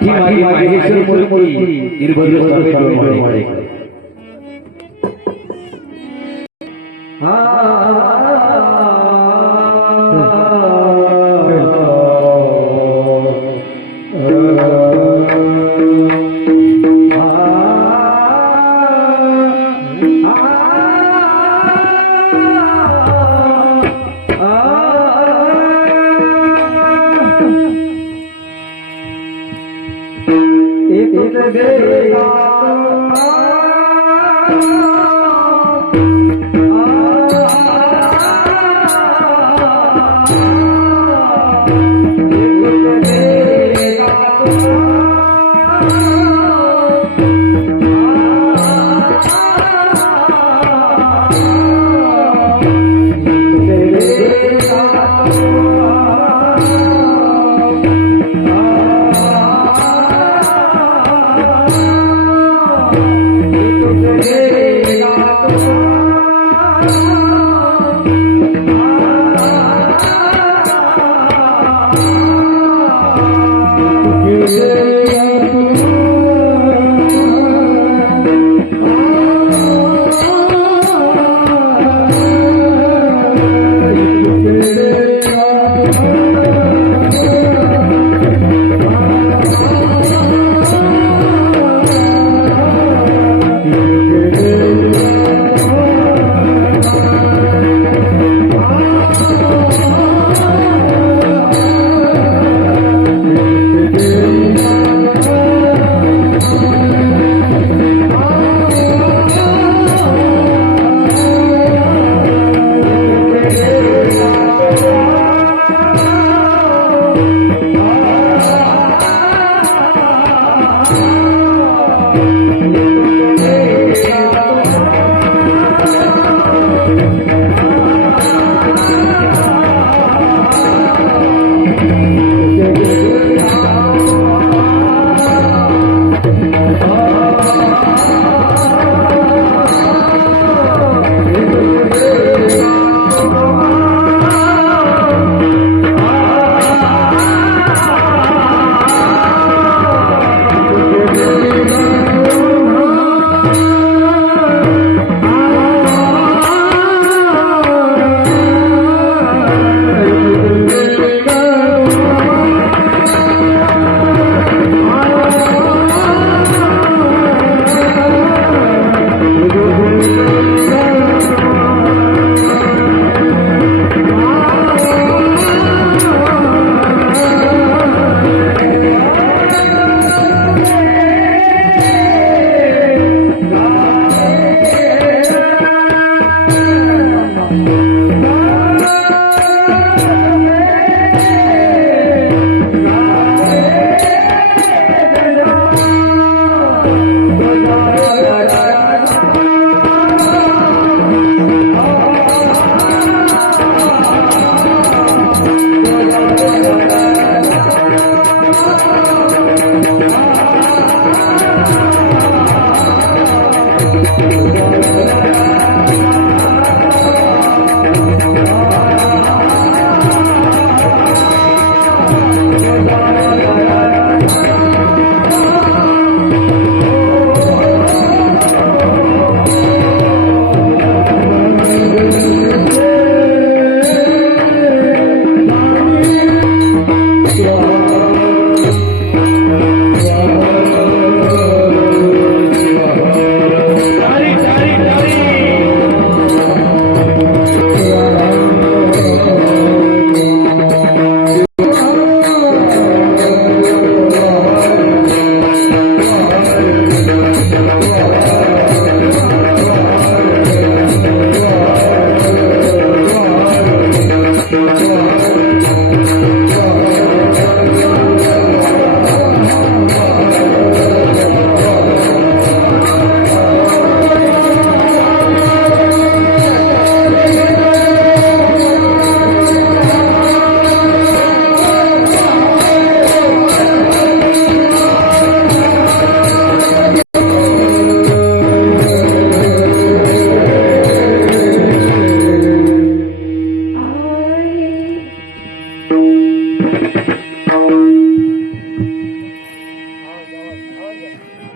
पाठीमागे माहेश्वर मूर्ती वीरभद्र स्वामी डोळमाळे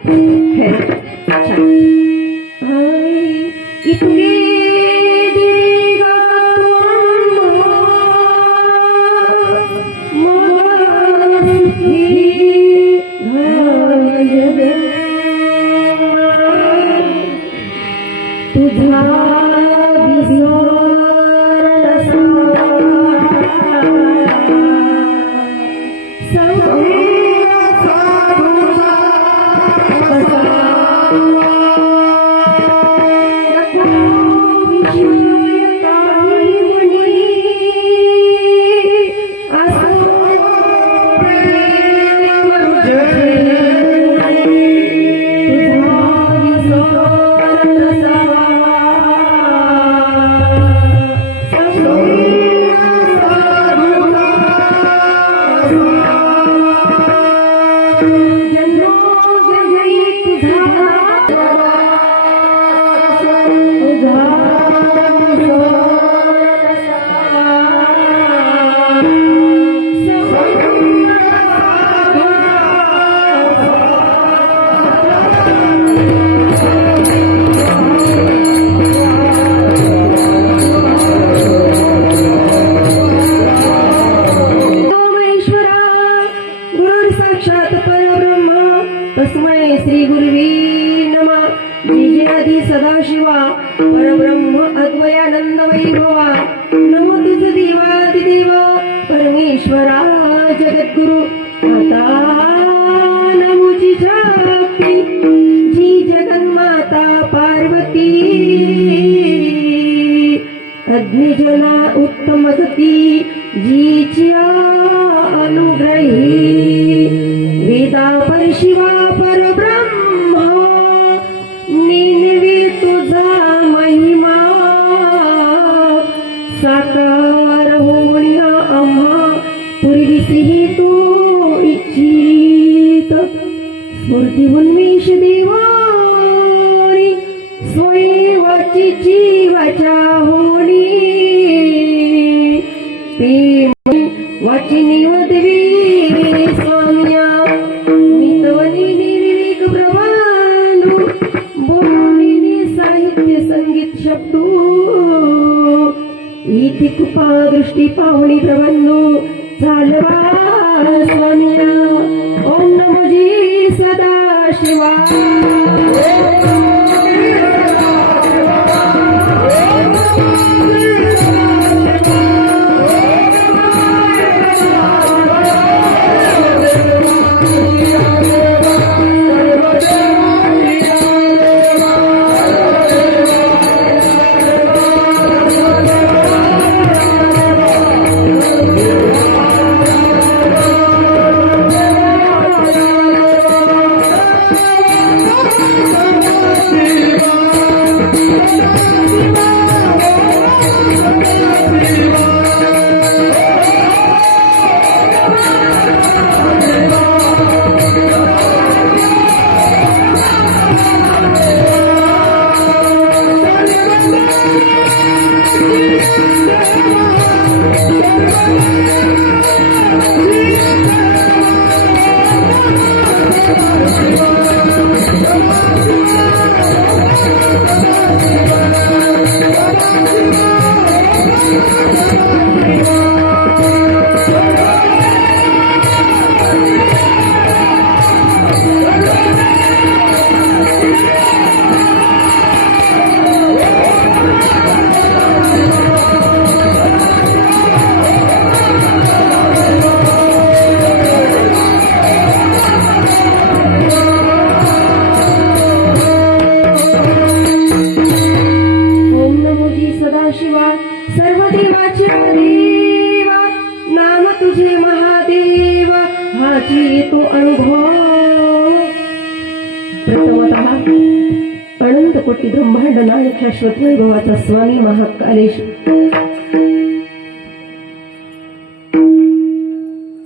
हे, छान. आई, इतके तुझा तस्मै श्री गुरुवे नमः. जय आदि सदाशिवा परब्रह्म अद्वयानंद वैभवा. नमो तुझ देवादिदेव परमेश्वरा जगद्गुरु. आता नमोची शक्ती जी जगन्माता पार्वती. अग्निजना उत्तम गती जीच्या अनुग्रही. वेदा परशिवा परब्रह्म नेनवे तुझा महिमा. साकार होण्या आम्हा पूर्वीसी तू इच्छित. स्मृती उन्मेष देवानी स्वयंवाची जीवाच्या होणी. प्रेम वाचिनी वदवी स्वाम्या. मितवनी निर्विवेक प्रवालो बोलणी साहित्य संगीत शब्दो. इति कृपा दृष्टी पाहुणी प्रबंधो चालवा स्वाम्या. ओम नमो जी सदा शिवा. हाची तो अनुभव प्रथमतः अनंत कोटी ब्रह्मांड नायक शाश्वत वैभवाचा स्वामी महाकालेश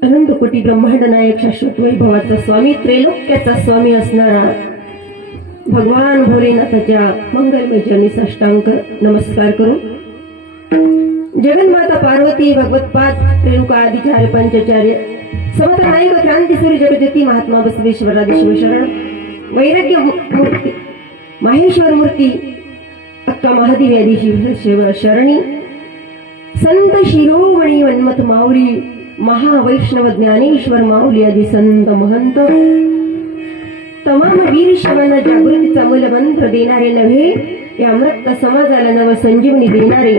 अनंत कोटी ब्रह्मांड नायक शाश्वत वैभवाचा स्वामी त्रैलोक्याचा स्वामी असणारा भगवान भोलेनाथाच्या मंगलमय चरणी साष्टांग नमस्कार करू जगन्माता पार्वती भगवतपाद रेणुकादिचार्य पंचाचार्य समर्थ नायक क्रांती सूर्य जगज्योती महात्मा बसवेश्वरादी शिवशरण वैराग्य मूर्ती माहेश्वर मूर्ती अक्का महादेव या दिवशी शरणी संत शिरोमणी वन्मत माऊली महावैष्णव ज्ञानेश्वर माऊली आदी संत महंत तमाम वीर शवांना जागृतीचा मूल मंत्र देणारे नव्हे या अमृत समाजाला नव संजीवनी देणारे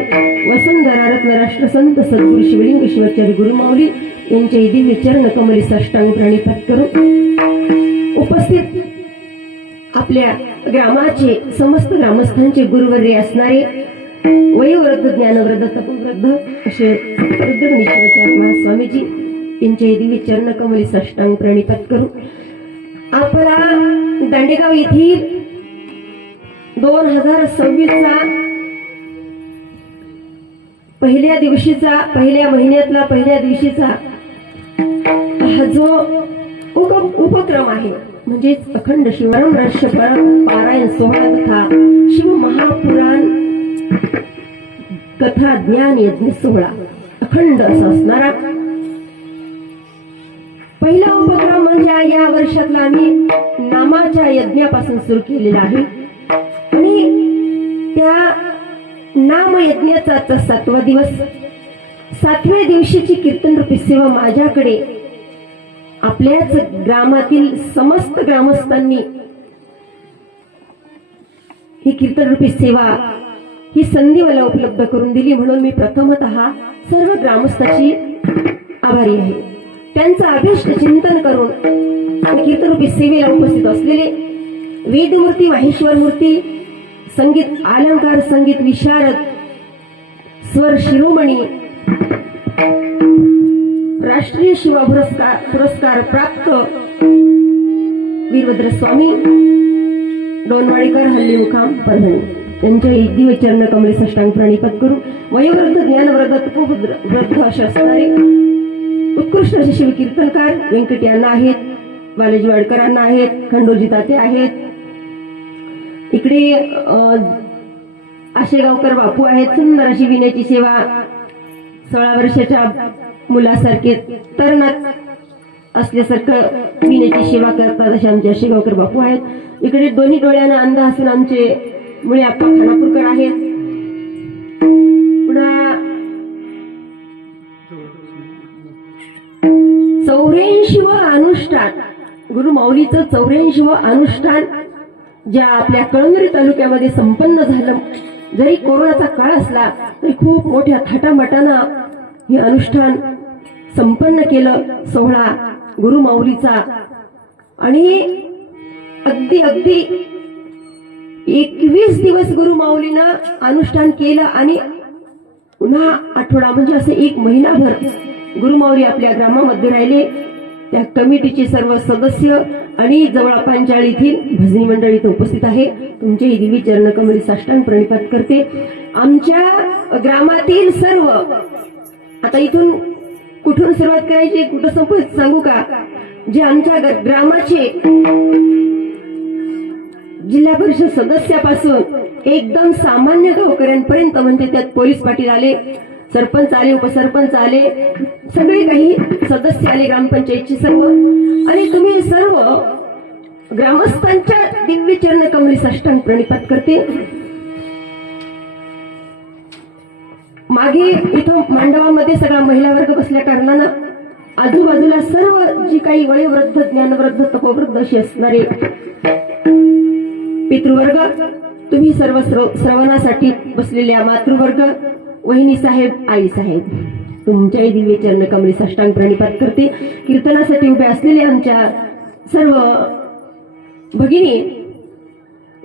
वसुंधरा रत्न राष्ट्रसंत सद्गुरू शिवलिंग शिवाचार्य गुरुमाऊली यांच्या दिव्य चरण कमली साष्टांग प्रणिपात करून उपस्थित आपल्या ग्रामाचे समस्त ग्रामस्थांचे गुरुवर्य असणारे वयोवृद्ध ज्ञानवृद्ध तपवृद्ध असे रुद्र शिवाचार्य महास्वामीजी यांच्या दिव्य चरण कमली साष्टांग प्रणिपात करून आपला दांडेगाव येथील 2026 पहिल्या महिन्यातला पहिल्या दिवशीचा हा जो उपक्रम आहे म्हणजे अखंड शिवरम रहस्य पारायण सोहळा तथा शिव महापुराण कथा ज्ञान यज्ञ सोहळा अखंड असा असणारा पहिला उपक्रम म्हणजे या वर्षातला आम्ही नामाच्या यज्ञापासून सुरू केलेला आहे आणि त्या नाम यज्ञाचा 7वा दिवस 7व्या दिवशीची कीर्तन रूपी सेवा माझ्याकडे आपल्याच ग्रामातील समस्त ग्रामस्थांनी ही कीर्तन रूपी सेवा ही संधी मला उपलब्ध करून दिली म्हणून मी प्रथमतः सर्व ग्रामस्थांची आभारी आहे त्यांचं अभिष्ट चिंतन करून कीर्तन रूपी सेवेला उपस्थित असलेले वेदमूर्ती माहेश्वर मूर्ती संगीत अलंकार संगीत विशारद स्वर शिरोमणी राष्ट्रीय शिवा पुरस्कार प्राप्त वीरभद्र स्वामी डोनवाडीकर हल्ली मुकाम परभणी त्यांच्या दिव्य चरण कमली साष्टांग प्रणिपात करून वयोवृद्ध ज्ञानवृद्ध तपोवृद्ध असे असणारे उत्कृष्ट असे शिव कीर्तनकार व्यंकट यांना आहेत बालाजी वाडकरांना आहेत खंडोजी ताते आहेत इकडे आशेगावकर बापू आहेत सुंदर अशी विण्याची सेवा 16 वर्षाच्या मुलासारखे तरुणात असल्यासारखं विण्याची सेवा करतात असे आमचे आशेगावकर बापू आहेत इकडे दोन्ही डोळ्यांना अंध असून आमचे मुळे आप्पा खानापूरकर आहेत पुन्हा 84 अनुष्ठान गुरु माऊलीचं 84 अनुष्ठान ज्या आपल्या कळमनुरी तालुक्यामध्ये संपन्न झालं जरी कोरोनाचा काळ असला तरी खूप मोठ्या थाटामाटानं हे अनुष्ठान संपन्न केलं सोहळा गुरु माऊलीचा आणि अगदी 21 दिवस गुरु माऊलीनं अनुष्ठान केलं आणि पुन्हा आठवडा म्हणजे असे 1 महिनाभर गुरुमाऊली आपल्या ग्रामामध्ये राहिले त्या कमिटीचे सर्व सदस्य आणि जवळ पंचाळीतील भजनी मंडळी इथे उपस्थित आहे तुमचे दिव्य चरण कमली साष्टांग प्रणिपात करते आमच्या ग्रामातील सर्व आता इथून कुठून सुरुवात करायची कुठं संपत सांगू का जे आमच्या ग्रामाचे जिल्हा परिषद सदस्यापासून एकदम सामान्य गावकऱ्यांपर्यंत म्हणजे त्यात पोलीस पाटील आले सरपंच आले उपसरपंच आले सगळे काही सदस्य आले ग्रामपंचायतचे सर्व आणि तुम्ही सर्व ग्रामस्थांच्या दिव्य चरण कमली साष्टांग प्रणिपात करते मागे इथं मांडवामध्ये सगळा महिला वर्ग बसल्या कारणानं आजूबाजूला सर्व जी काही वयोवृद्ध ज्ञानवृद्ध तपोवृद्ध अशी असणारे पितृवर्ग तुम्ही सर्व श्रवणासाठी बसलेल्या मातृवर्ग वहिनी साहेब आई साहेब तुमच्याही दिव्य चरण कमली साष्टांग प्रणिपात करते कीर्तनासाठी उभे असलेले आमच्या सर्व भगिनी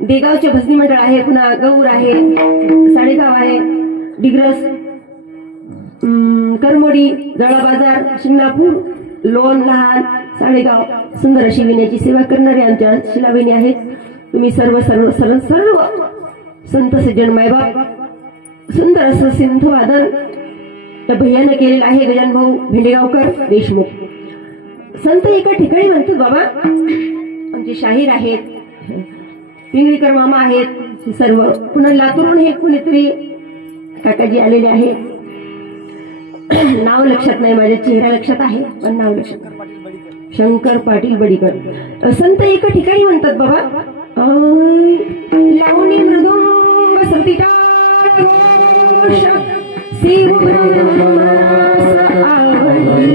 देगावचे भजनी मंडळ आहे पुन्हा गौर आहे साडेगाव आहे डिग्रस करमोडी जळा बाजार शिंगणापूर लोण लहान साडेगाव सुंदर अशी विण्याची सेवा करणारे आमच्या शिलावेणी आहेत तुम्ही सर्व सर्व सर्व सर्व संत सज्जन मायबाप सुंदर असं सिंध वादन त्या भैयानं केलेलं आहे गजानन भाऊ भेंडेगावकर देशमुख संत एका ठिकाणी म्हणतो बाबा आमचे शाहीर आहेत पिंगळीकर मामा आहेत सर्व पुन्हा लातूरून हे कुणीतरी काकाजी आलेले आहेत नाव लक्षात नाही माझ्या चेहरा लक्षात आहे पण नाव लक्षात शंकर पाटील बडीकर. संत एका ठिकाणी म्हणतात बाबा, लावणी मृदुंग श्रुती टाळ घोष, शिव ब्रह्मास आवडी.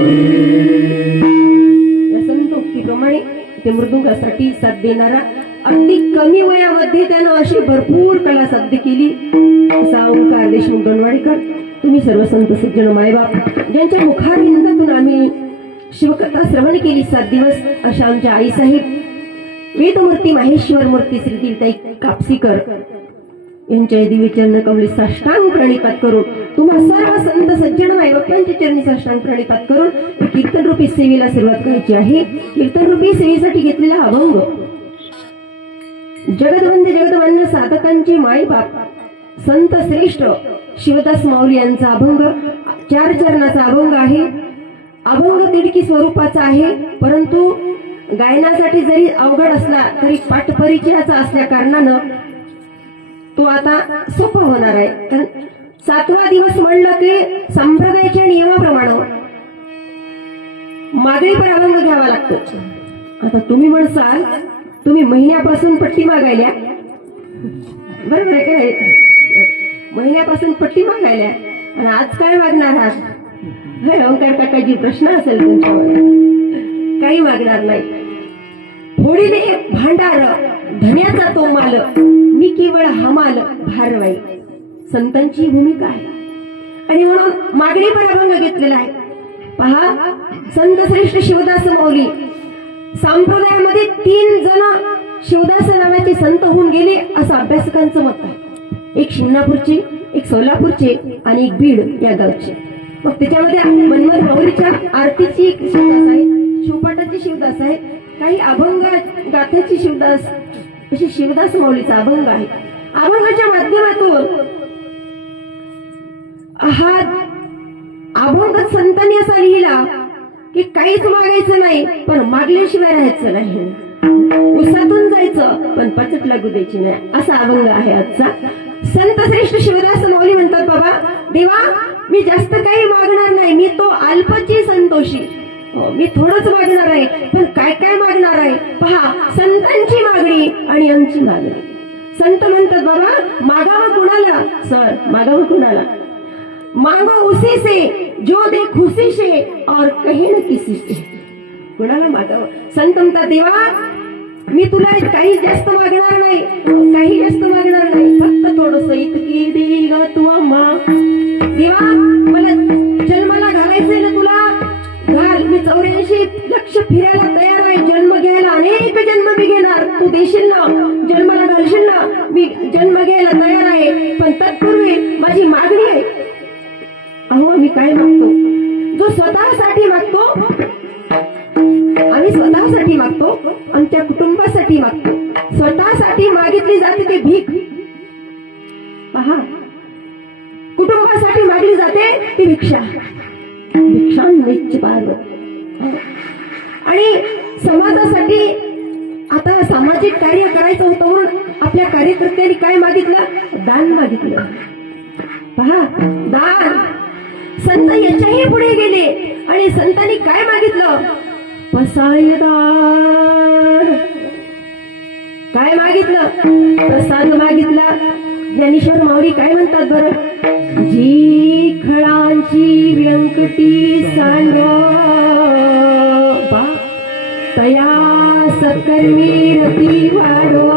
या संतोक्तीप्रमाणे ते मृदुंगासाठी साथ देणारा, अगदी कमी वयामध्ये त्यानं अशी भरपूर कला साध्य केली असा ओंकार देशमुख डोणवाडीकर. तुम्ही सर्व संत सज्जन मायबाप ज्यांच्या मुखारविंदातून आम्ही शिवकथा श्रवण केली 7 दिवस, अशा आमच्या आईसाहेब वेदमूर्ती माहेश्वर मूर्ती श्रीदेवीताई कापसीकर यांच्या दिव्य चरण कमली साष्टांग प्रणिपात करून, तुम्हा सर्व संत सज्जन मायबापांच्या चरणी साष्टांग प्रणिपात करून कीर्तन रूपी सेवेला सुरुवात करायची आहे. कीर्तन रूपी सेवेसाठी घेतलेला अभंग जगदवंदे जगदमान्य साधकांचे मायबाप संत श्रेष्ठ शिवदास माऊली यांचा अभंग 4 चरणाचा अभंग आहे. अभंग तिडकी स्वरूपाचा आहे, परंतु गायनासाठी जरी अवघड असला तरी पाठपरिचयाचा असल्या कारणानं तो आता सोपा होणार आहे. कारण 7वा दिवस म्हणलं की संप्रदायाच्या नियमाप्रमाणे मागणीपर अभंग घ्यावा लागतो. आता तुम्ही म्हणसाल तुम्ही महिन्यापासून पट्टी मागायल्या, बरोबर आहे काय? महिन्यापासून पट्टी मागायल्या आणि आज काय मागणार आहात? ओंकार काकाजी प्रश्न असेल तुमच्यावर. काही मागणार नाही. फोडीले भांडार धन्याचा तो माल, मी केवळ हमाल भारवाई. संतांची भूमिका आहे आणि म्हणून मागणीपर अभंग घेतलेला आहे. पहा, संत श्रेष्ठ शिवदास माऊली संप्रदायामध्ये 3 जण शिवदास नावाचे संत होऊन गेले असं अभ्यासकांचं मत आहे. एक शिंगणापूरचे, एक सोलापूरचे आणि एक बीड या गावचे. मग त्याच्यामध्ये मन्मथ माऊलीच्या आरतीची एक शिवदास आहे, शिवपाठाची शिवदास आहे, काही अभंग गाथ्याची शिवदास, अशी शिवदास माऊलीचा अभंग आहे. अभंगाच्या माध्यमातून हा अभंग संतांनी असा लिहिला की काहीच मागायचं नाही पण मागल्याशिवाय राहायचं नाही, उसातून जायचं पण पचट लागू द्यायची नाही, असा अभंग आहे आजचा. संत श्रेष्ठ शिवदास माऊली म्हणतात, बाबा देवा मी जास्त काही मागणार नाही, मी तो अल्पची संतोषी, मी थोडंच मागणार आहे. पण काय काय मागणार आहे पहा, संतांची मागणी आणि आमची मागणी. संत म्हणतात, बाबा मागावं कुणाला सर, मागावं कुणाला, मांगो उसी से जो दे खुशी से और कहीं न किसी से. कुणाला मागावं? संत म्हणतात, देवा मी तुला काही जास्त मागणार नाही, काही जास्त मागणार नाही, फक्त थोडस इतकी दे ग तू अम्मा. देवा मला जन्माला घालायचंय ना तुला, घाल. मी 84 लक्ष फिरायला तयार आहे, जन्म घ्यायला अनेक जन्म मी घेणार, तू देशील ना, जन्माला घालशील ना, मी जन्म घ्यायला तयार आहे. पण तत्पूर्वी माझी मागणी आहे. अहो आम्ही काय मागतो? जो स्वतःसाठी मागतो, आम्ही स्वतःसाठी मागतो, आमच्या कुटुंबासाठी मागतो. स्वतःसाठी मागितली जाते ते भीक. पहा, कुटुंबासाठी मागली जाते ती भिक्षा, भिक्षांच पार्वत. आणि समाजासाठी आता सामाजिक कार्य करायचं होतं म्हणून आपल्या कार्यकर्त्यांनी काय मागितलं? दान मागितलं. पहा, दान. संत याच्याही पुढे गेले आणि संतांनी काय मागितलं? पसायदान. काय मागितलं? प्रसाद मागितला. ज्ञानेश्वर माऊली काय म्हणतात बरं? जी खळांची व्यंकटी सांग तया सकर्मी रती वाढो,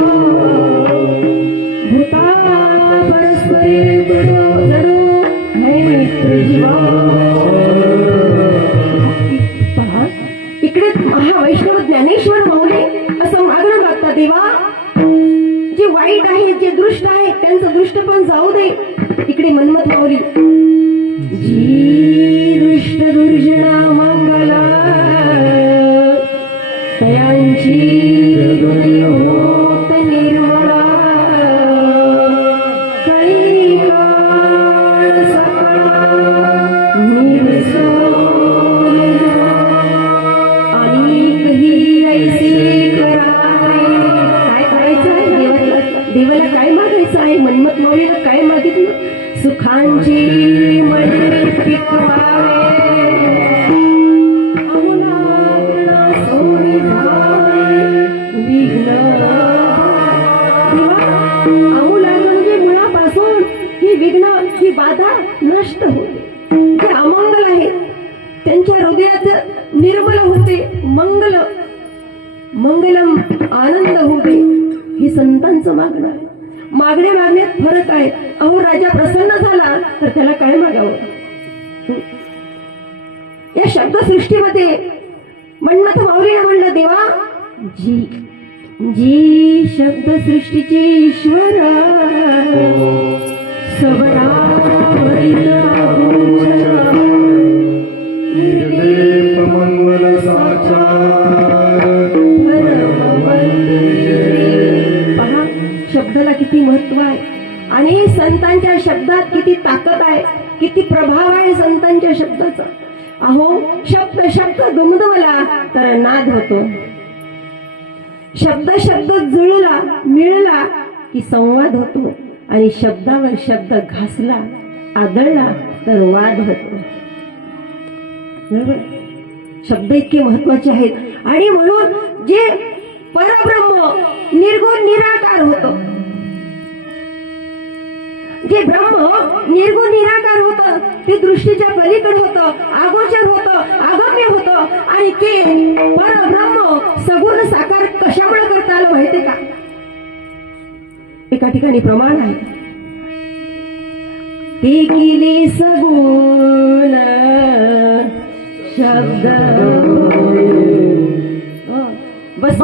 भूता परस्परे जडो जडो मैत्र जीवा. पहा, इकडे महावैष्णव ज्ञानेश्वर माऊली असं मागणं मागतात, देवा जे वाईट आहे, जे दृष्ट आहे त्यांचं दृष्ट पण जाऊ दे. इकडे मन्मथ माऊली, जी दृष्ट दुर्जना मंगला तयांची होत निर्मळा, कळी काळ सकाळ अनेक ही ऐसी करावे. काय करायचं? देवाला काय मागायचं आहे? मन्मथ माऊलीला काय मागितलं? सुखांची मळी पिकवावे, अमुलाग्न आमूलाग्र म्हणजे मुळापासून ही विघ्न, ही बाधा नष्ट होते. जे अमंगल आहेत त्यांच्या हृदयात निर्मल होते, मंगलम आनंद होते. हे संतांचं मागणं आहे. मागण्यात फरक आहे. अहो, राजा प्रसन्न झाला तर त्याला काय मागावं? या शब्दसृष्टीमध्ये मन्मथ माऊलीने म्हणलं, देवा जी शब्दसृष्टीची ईश्वर सबरावरील निर्लेप मंगल साचार पहा, शब्दाला किती महत्व आहे आणि संतांच्या शब्दात किती ताकद आहे, किती प्रभाव आहे संतांच्या शब्दाचा. अहो, शब्द दुमदुमला तर नाद होतो. शब्द जुळला मिळला की संवाद होतो आणि शब्दावर शब्द घासला आदळला तर वाद होतो. बरोबर? शब्द इतके महत्वाचे आहेत आणि म्हणून जे परब्रह्म निर्गुण निराकार होतं, जे ब्रह्म निर्गुण निराकार होतं ते दृष्टीच्या पलीकडे होतं, अगोचर होतं, अगम्य होतं. आणि ते परब्रह्म सगुण साकार कशामुळे करता आलं माहितीये का? एका ठिकाणी प्रमाण आहे, ते केले सगुण शब्द बस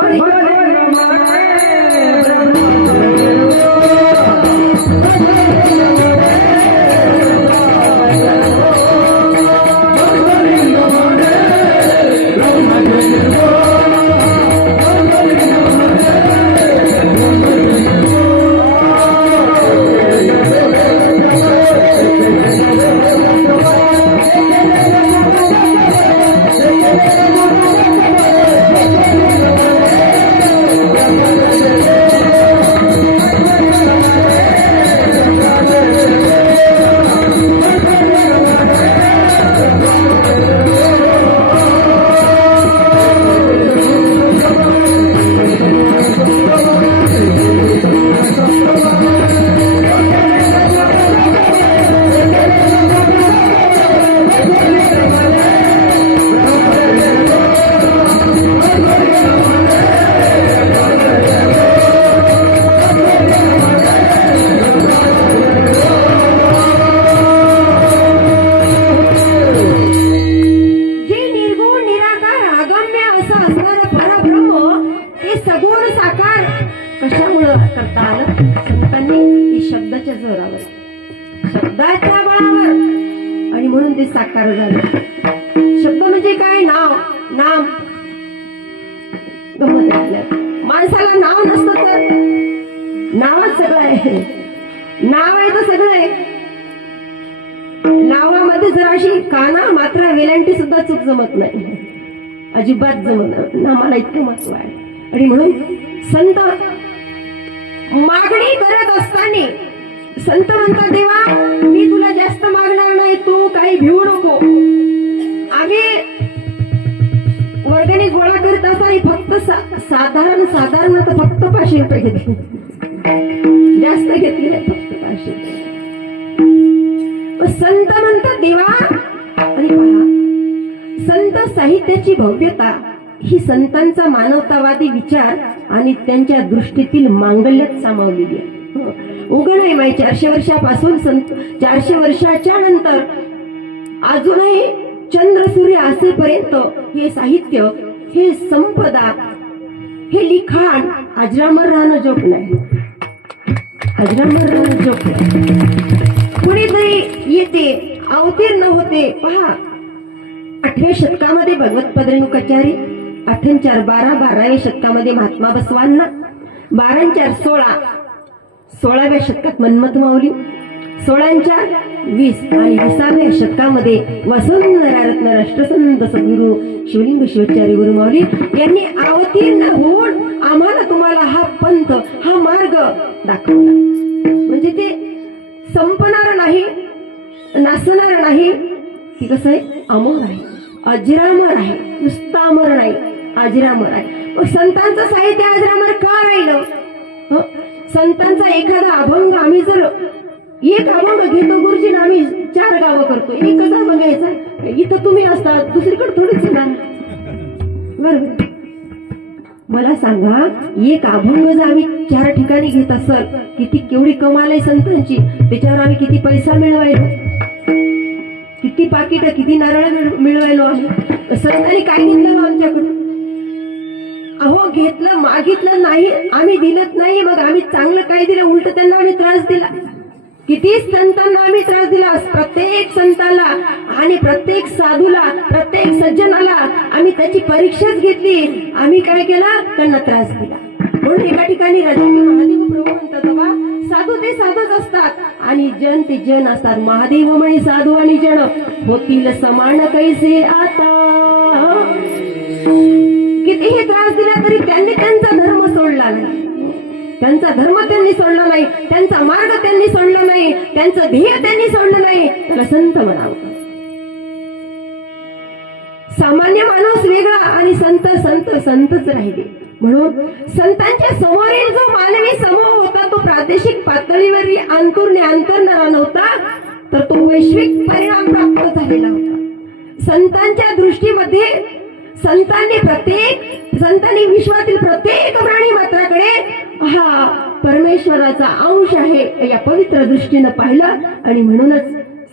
शब्दाच्या बळावर आणि म्हणून ते साकार झाले. शब्द म्हणजे काय? नाम माणसाला नाव नसतं तर नावच सगळं आहे. नाव आहे तर सगळं आहे. नावामध्ये जर अशी काना मात्र वेलांटी सुद्धा चूक जमत नाही, अजिबात जमत. नामाला इतकं महत्व आहे. आणि म्हणून संत मागणी करत असताना संत म्हणतात, देवा मी तुला जास्त मागणार नाही, तू काही भिवू नको. आम्ही वर्गणी गोळा करत असताना फक्त साधारण फक्त 500 रुपये घेतले, जास्त घेतले नाही, फक्त 500. संत म्हणतात देवा. आणि पहा, संत साहित्याची भव्यता ही संतांचा मानवतावादी विचार आणि त्यांच्या दृष्टीतील मांगल्यात सामावलेली आहे. उघड आहे माई 400 वर्षापासून 400 वर्षाच्या नंतर अजूनही चंद्र सूर्य असेपर्यंत हे साहित्य, हे संपदा, हे लिखाण अजरामर राहणं जोक नाही, अजरामर राहणं जोक नाही. कुणीतरी येते, अवतीर्ण होते. पहा, 8व्या शतकामध्ये भगवत रेणुकाचार्य, 8×4 12, 12व्या शतकामध्ये महात्मा बसवांना, 12×4 16, 16व्या शतकात मन्मथ माऊली, 16×4 20 आणि 20व्या शतकामध्ये वसुंधरारत्न राष्ट्रसंत सद्गुरु शिवलिंग शिवाचार्य गुरु माऊली यांनी अवतीर्ण होऊन आम्हाला तुम्हाला हा पंथ, हा मार्ग दाखवला. म्हणजे ते संपणार नाही, नासणार नाही. की कसं आहे? अमर आहे, अजरामर आहे. नुसतं अमर नाही, अजरामर आहे. मग संतांचं साहित्य अजरामर का राहिलं? संतांचा एखादा अभंग आम्ही जर एक अभंग घेतो गुरुजी आम्ही 4 गावं करतो, एकच अभंग घ्यायचा. इथं तुम्ही असता दुसरीकडे थोडीच ना. बरोबर. मला सांगा एक अभंग जर आम्ही 4 ठिकाणी घेत असल किती केवढी कमाल आहे संतांची. त्याच्यावर आम्ही किती पैसा मिळवायलो, किती पाकिट किती नारळ मिळवायलो आम्ही. संतांनी काय घेतलं आमच्याकडून? अहो घेतलं मागितलं नाही, आम्ही दिलत नाही. मग आम्ही चांगलं काय दिलं? उलट त्यांना आम्ही त्रास दिला. किती संतांना आम्ही त्रास दिला. प्रत्येक संताला आणि प्रत्येक साधूला प्रत्येक सज्जनाला आम्ही त्याची परीक्षाच घेतली. आम्ही काय केलं? त्यांना त्रास दिला. म्हणून एका ठिकाणी महादेव प्रभू म्हणतात बाबा साधू ते साधूच असतात आणि जन ते जन असतात. महादेव म्हणे साधू आणि जन होतील समान कैसे आता. कितीही त्रास दिला तरी त्यांनी त्यांचा धर्म सोडला नाही. त्यांचा धर्म त्यांनी सोडला नाही, त्यांचा मार्ग त्यांनी सोडला नाही, त्यांचं ध्येय त्यांनी सोडलं नाही. त्याला संत म्हणावं. सामान्य माणूस वेगळा आणि संत संत संतच राहिले. म्हणून संतांच्या समोरील जो मानवी समूह होता तो प्रादेशिक पातळीवर अंतरणारा नव्हता, तर तो वैश्विक परिणाम प्राप्त झालेला होता. संतांच्या दृष्टीमध्ये संतांनी विश्वातील प्रत्येक प्राणी मात्राकडे हा परमेश्वराचा अंश आहे या पवित्र दृष्टीनं पाहिलं. आणि म्हणूनच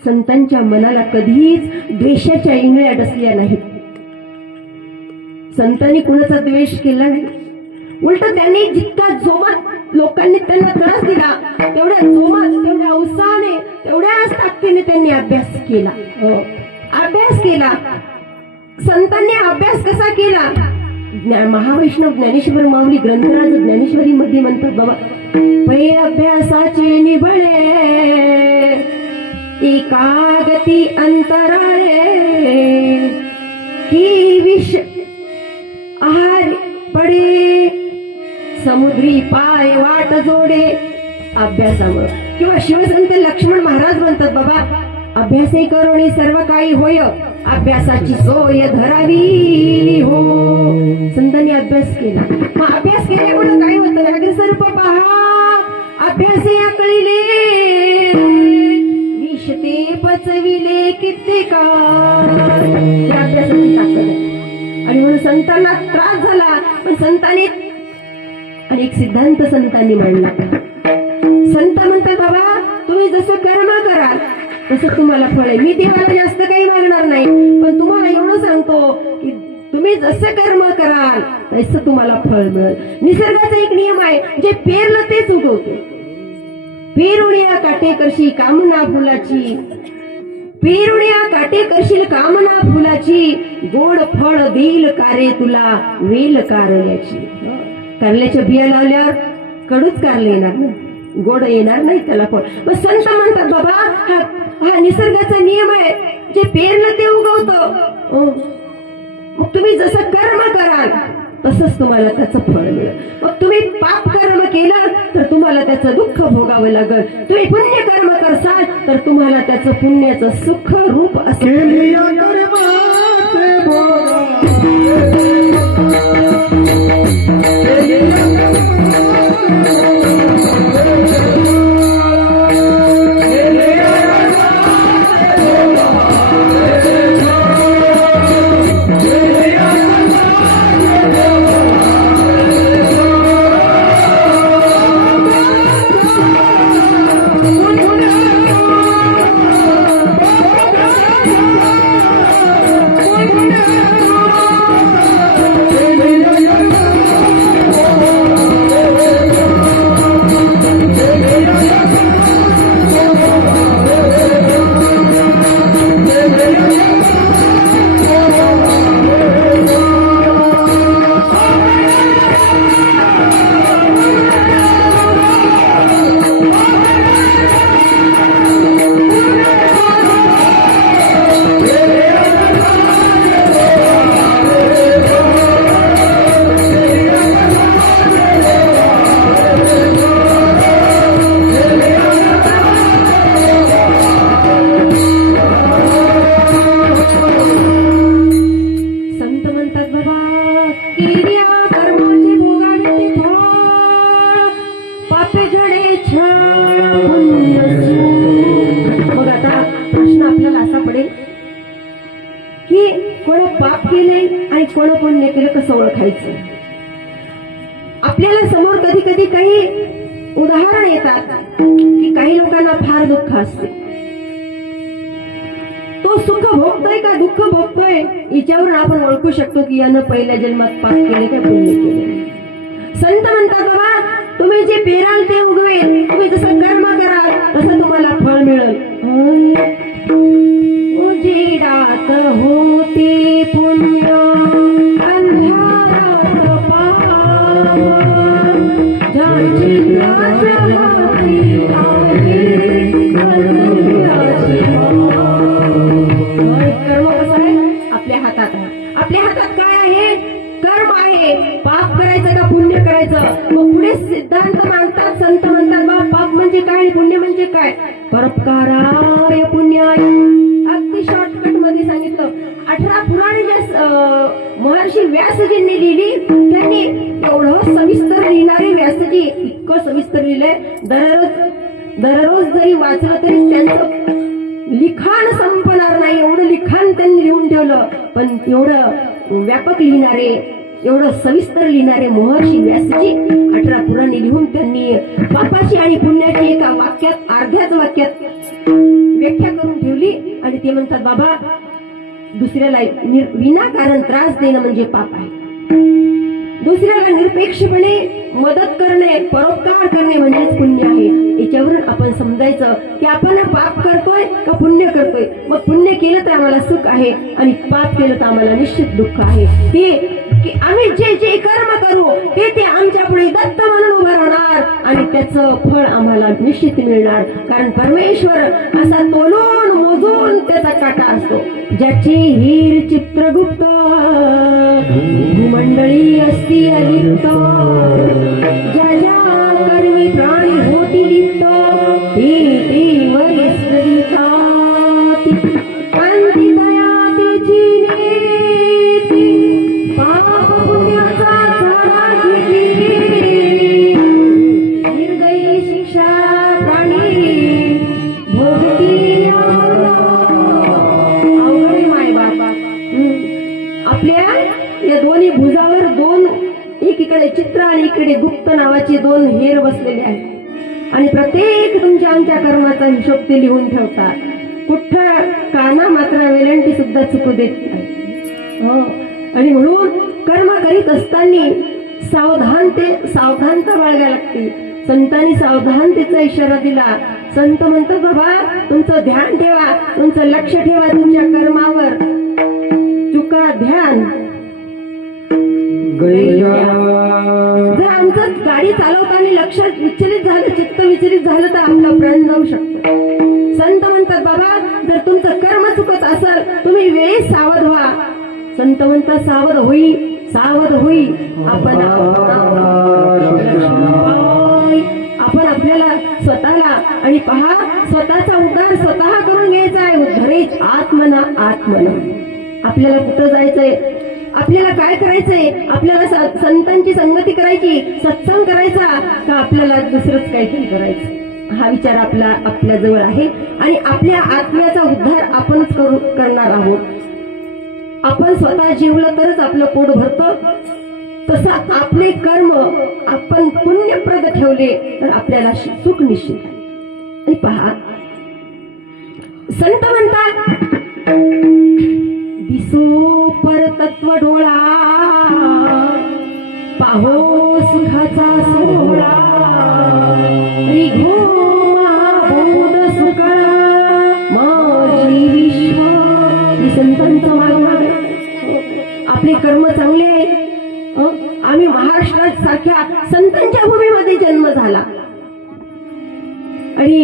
संतांच्या मनाला कधीच द्वेषाच्या इंगळ्या डसल्या नाहीत. संतांनी कुणाचा द्वेष केला नाही. उलट त्यांनी जितका जोमात लोकांनी त्यांना त्रास दिला तेवढ्या जोमात, तेवढ्या उत्साहाने, तेवढ्याच ताकदीने त्यांनी अभ्यास केला. संतांनी अभ्यास कसा केला? महावैष्णव ज्ञानेश्वर माऊली ग्रंथराज ज्ञानेश्वरी मध्ये म्हणतात बाबा पै अभ्यासाचे निबळे एकागती अंतराळे की विष आहार पडे समुद्री पाय वाट जोडे. अभ्यासामुळे किंवा शिवसंत लक्ष्मण महाराज म्हणतात बाबा अभ्यासे करोणी सर्व काही होय अभ्यासाची सोय धरावी हो. संतांनी अभ्यास केला. मग अभ्यास केल्यामुळे काय होतं? व्याघ्र सर्प पहा अभ्यासे आकळिले विष ते पचविले कित्येका. अभ्यासाची ताकद आहे. आणि म्हणून संतांना त्रास झाला, पण संतांनी आणि एक सिद्धांत संतांनी मांडला. संत म्हणतात बाबा तुम्ही जसं कर्म कराल तसं तुम्हाला फळ आहे. मी देवाला जास्त काही मागणार नाही, पण तुम्हाला एवढं सांगतो की तुम्ही जसं कर्म कराल तसं तुम्हाला फळ मिळेल. निसर्गाचा एक नियम आहे, जे पेरलं तेच उगवते. पेरुण्या काटे करशी कामना फुलाची, पेरुण्या काटे करशील कामना फुलाची, गोड फळ देईल कारे तुला वेल कारल्याची. कारल्याच्या बिया लावल्यावर कडूच कारले येणार ना, गोड येणार नाही त्याला फळ. मग संत म्हणतात बाबा हा निसर्गाचा नियम आहे, जे पेरलं ते उगवतं. मग तुम्ही जसं कर्म कराल तसंच तुम्हाला त्याचं फळ मिळेल. मग तुम्ही पाप कर्म केलं तर तुम्हाला त्याचं दुःख भोगावं लागेल. तुम्ही पुण्य कर्म करसाल तर तुम्हाला त्याचं पुण्याचं सुख रूप असेल. कोण पुण्य केलं कसं ओळखायचं. आपल्याला समोर कधी कधी काही उदाहरण येतात की काही लोकांना फार दुःख असते. तो सुख भोगतोय का दुःख भोगतोय याच्यावरून आपण ओळखू शकतो की यानं पहिल्या जन्मात पाप केले का पुण्य केले. संत म्हणतात बाबा तुम्ही जे पेराल ते उगवेल, तुम्ही जसं कर्म कराल तसं तुम्हाला फळ मिळेल. उजेडात होते पुण्य अंधारात पाप, ज्याची लाज हाती आहे, अंधाराची कर्म कसं आहे आपल्या हातात आहे. आपल्या हातात काय आहे कर्म आहे. पाप करायचं का पुण्य करायचं. मग पुढे सिद्धांत मांडतात संत म्हणतात बा पाप म्हणजे काय आणि पुण्य म्हणजे काय. परोपकाराय पुण्याय. अगदी शॉर्टकट मध्ये सांगितलं. 18 पुराणे जे महर्षी व्यासजींनी लिहिली त्यांनी एवढं सविस्तर लिहिणारे व्यासजी इतकं सविस्तर लिहिलंय. दररोज जरी वाचलं तरी त्यांचं लिखाण संपणार नाही एवढं लिखाण त्यांनी लिहून ठेवलं. पण एवढं व्यापक लिहिणारे एवढं सविस्तर लिहिणारे महर्षी व्यासजी 18 पुराणे लिहून त्यांनी पापाची आणि पुण्याची एका वाक्यात अर्ध्याच वाक्यात व्याख्या करून ठेवली. आणि ते म्हणतात बाबा दुसऱ्याला विनाकारण त्रास देणं म्हणजे पाप आहे. दुसऱ्याला निरपेक्षपणे मदत करणे परोपकार करणे म्हणजेच पुण्य आहे. याच्यावरून आपण समजायचं की आपण पाप करतोय का पुण्य करतोय. मग पुण्य केलं तर आम्हाला सुख आहे आणि पाप केलं तर आम्हाला निश्चित दुःख आहे. ते की आम्ही जे जे कर्म करू ते आमच्या पुढे दत्त म्हणून उभं राहणार आणि त्याचं फळ आम्हाला निश्चित मिळणार. कारण परमेश्वर असा तोलून मोजून त्याचा काटा असतो. ज्याची हीर चित्रगुप्त भूमंडळी असती अलिप्त, ज्या ज्या कर्मी प्राणी होती लिप्त, ते वरिष्ठी कांती दया तेची नेती, पाप पुण्याचा झाला घेतली, निर्दयी शिक्षा प्राणी भोगती अवघडे माय बाबा. आपल्या या दोन्ही भुजावर दोन एकीकडे चित्र आणि इकडे गुप्त नावाचे दोन हेर बसलेले आहेत. आणि प्रत्येक तुमच्या आमच्या कर्माचा हिशोब ते लिहून ठेवतात. कुठं काना मात्र वेलंटी सुद्धा चुकू देत नाही. आणि म्हणून कर्म करीत असताना सावधानता बाळगायला लागते. संतांनी सावधानतेचा इशारा दिला. संत म्हणतात बाबा तुमचं ध्यान ठेवा, तुमचं लक्ष ठेवा तुमच्या कर्मावर. चुका ध्यान. जर आमचं गाडी चालवताना लक्ष विचलित झालं चित्त विचलित झालं तर आपला प्राण जाऊ शकतो. संत म्हणतात बाबा जर तुमचं कर्म चुकत असेल तुम्ही वेळेस सावध व्हा. संत म्हणतात सावध होई आपण आपल्याला स्वतःला आणि पहा स्वतःचा उद्धार स्वतः करून घ्यायचा आहे. उद्धरेच आत्मना. आपल्याला कुठं जायचंय, आपल्याला काय करायचंय, आपल्याला संतांची संगती करायची, सत्संग करायचा का आपल्याला दुसरंच काहीतरी करायचं. हा विचार आपल्या जवळ आहे. आणि आपल्या आत्म्याचा उद्धार आपणच करणार आहोत. आपण स्वतः जीवलं तरच आपलं पोट भरतं. तसं आपले कर्म आपण पुण्यप्रद ठेवले तर आपल्याला सुख निश्चित आहे. आणि पहा संत म्हणतात दिसो परतत्व डोळा, पाहो सुखाचा सोहळा, निघो महाबोध सुकळा, माझी विश्व. ही संतांचं मागणं आहे. आपले कर्म चांगले आहेत. आम्ही महाराष्ट्रात सारख्या संतांच्या भूमीमध्ये जन्म झाला आणि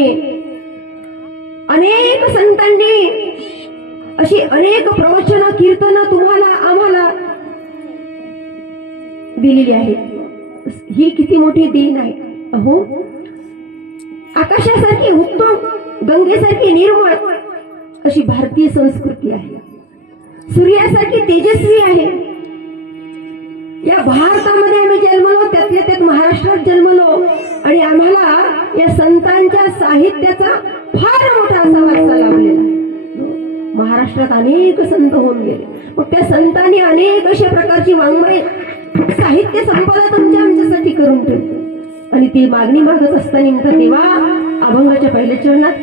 अनेक संतांनी अशी अनेक प्रवचन कीर्तन तुम्हाला आम्हाला दिलेली आहे. ही किती मोठी देण आहे. अहो आकाशासारखी उत्तम गंगेसारखी निर्मळ अशी भारतीय संस्कृती आहे. सूर्यासारखी तेजस्वी आहे. या भारतामध्ये आम्ही जन्मलो, त्यातल्या त्यात महाराष्ट्रात जन्मलो आणि आम्हाला या संतांच्या साहित्याचा फार मोठा असा वारसा लाभलेला आहे. महाराष्ट्रात अनेक संत होऊन गेले. मग त्या संतांनी अनेक अशा प्रकारची वाङ्मय साहित्य संपदा तुमच्या आमच्यासाठी करून ठेवली. आणि ती मागणी मागत असताना तेव्हा अभंगाच्या पहिल्या चरणात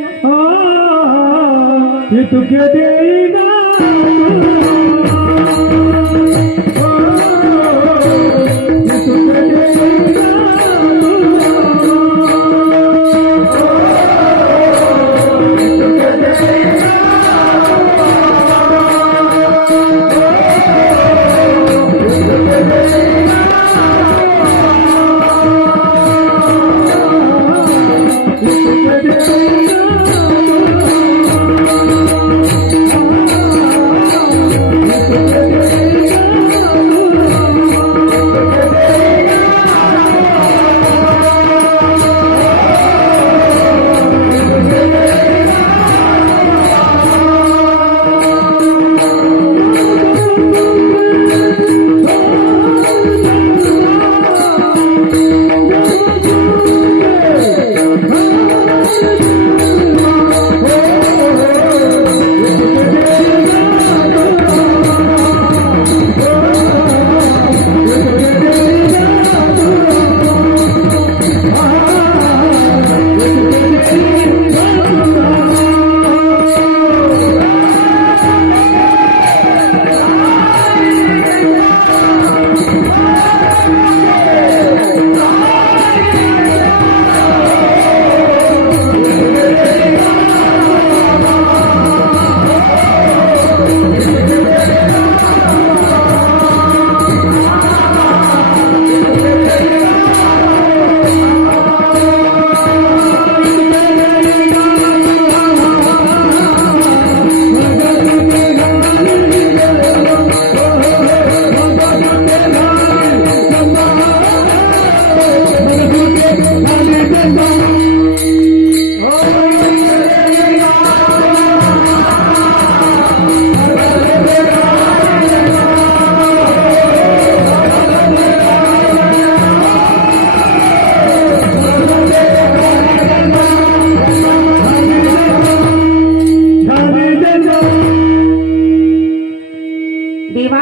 देवा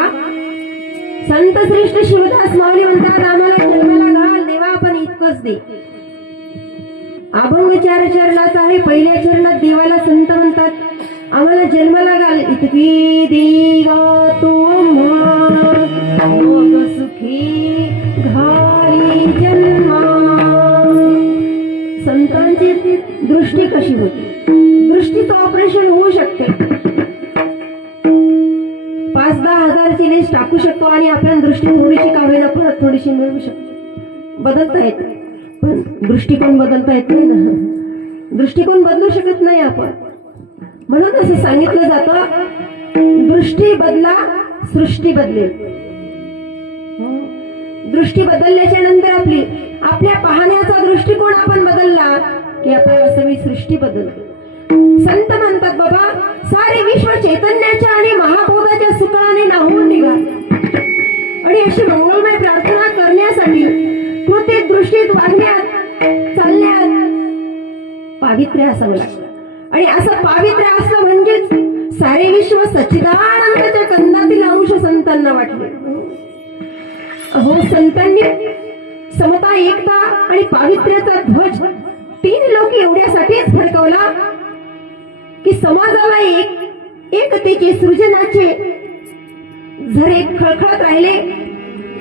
संत श्रेष्ठ शिवदास माऊली म्हणतात आम्हाला जन्माला घाल देवा आपण इतकंच दे. अभंग 4 चरणात आहे. पहिल्या चरणात देवाला संत म्हणतात आम्हाला जन्माला घाल इतकी देवा तो सुखी घाली जन्मा. संतांची दृष्टी कशी होती? दृष्टीचं ऑपरेशन होऊ शकते. 5-10 हजारची लेस टाकू शकतो आणि आपल्या दृष्टी थोडीशी का होईना परत थोडीशी मिळवू शकतो. बदलता येत पण दृष्टिकोन बदलता येत नाही ना. दृष्टिकोन बदलू शकत नाही आपण. म्हणून असं सांगितलं जातं दृष्टी बदला सृष्टी बदलेल. दृष्टी बदलल्याच्या नंतर आपल्या पाहण्याचा दृष्टिकोन आपण बदलला की आपल्याला सगळी सृष्टी बदलते. संत म्हणतात बाबा सारे विश्व चैतन्याच्या आणि महाबोधाच्या सुकाने नाहून निघाले आणि अशी मंगलमय प्रार्थना करण्यासाठी कृतीत दृष्टीत वागण्यात चालण्यात पावित्र्य असावं लागतं. आणि असं पावित्र्य असलं म्हणजेच सारे विश्व सच्चिदानंदाच्या कंदातील अंश संतांना वाटले. हो संतांनी समता एकता आणि पावित्र्याचा ध्वज 3 लोक एवढ्यासाठीच फडकवला की समाजाला एकतेचे सृजनाचे झरे खळखळत राहिले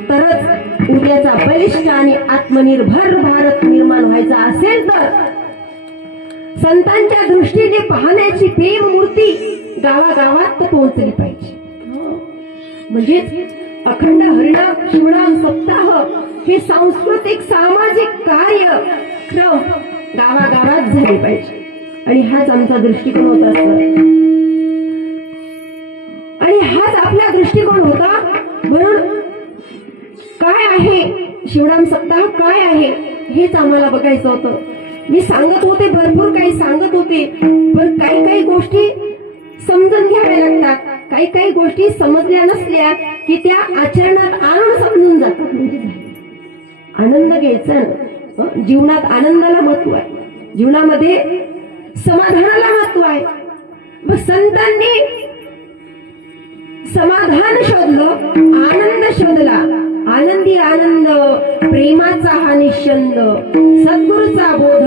तरच उद्याचा बलिष्ठ आणि आत्मनिर्भर भारत निर्माण व्हायचा असेल तर संतांच्या दृष्टीने पाहण्याची प्रेम मूर्ती गावागावात पोहोचली पाहिजे. म्हणजेच अखंड हरिनाम शिवनाम सप्ताह हे सांस्कृतिक सामाजिक कार्यक्रम गावागावात झाले पाहिजे. आणि हाच आमचा दृष्टिकोन होता आणि हाच आपला दृष्टिकोन होता. म्हणून काय आहे शिवनाम सप्ताह काय आहे हेच आम्हाला बघायचं होतं. मी सांगत होते भरपूर काही सांगत होते पण काही गोष्टी समजून घ्याव्या लागतात. काही गोष्टी समजल्या नसल्या की त्या आचरणात आणून समजून जातात. म्हणजे आनंद घ्यायचा. जीवनात आनंदाला महत्व आहे. जीवनामध्ये समाधानाला महत्व आहे. मग संतांनी समाधान शोधलं, आनंद शोधला. आनंदी आनंद, प्रेमाचा हा निश्चंद, सद्गुरूचा बोध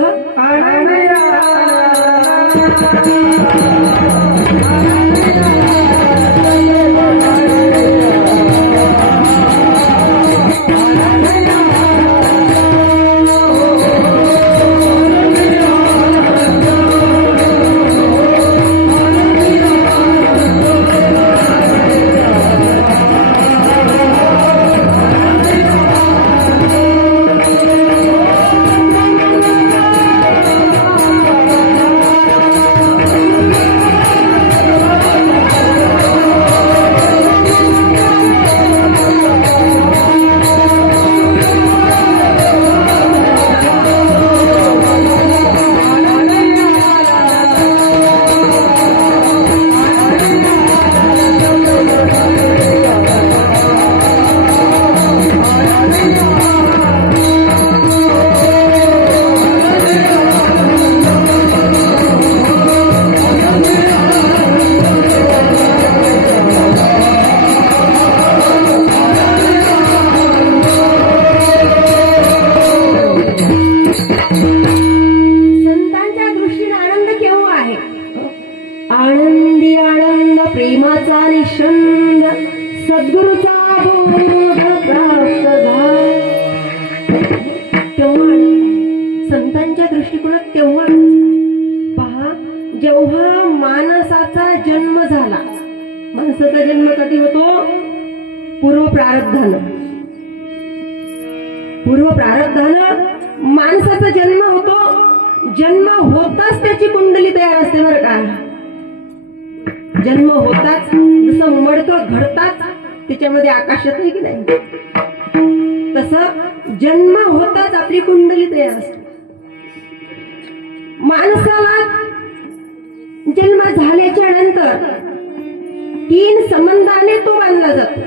आनंदी आनंद, प्रेमाचा निश्चंद, सद्गुरूचा बोध प्राप्त झाला. तेव्हा संतांच्या दृष्टिकोनात तेव्हा पहा, जेव्हा माणसाचा जन्म झाला. माणसाचा जन्म कधी होतो? पूर्व प्रारब्धानं माणसाचा जन्म होतो. जन्म होताच त्याची कुंडली तयार असते बरं का. जन्म होताच जसं उमडतं घडताच त्याच्यामध्ये आकाशात आहे की नाही, तसं जन्म होताच आपली कुंडली तयार असते. माणसाला जन्म झाल्याच्या नंतर 3 संबंधाने तो बांधला जातो.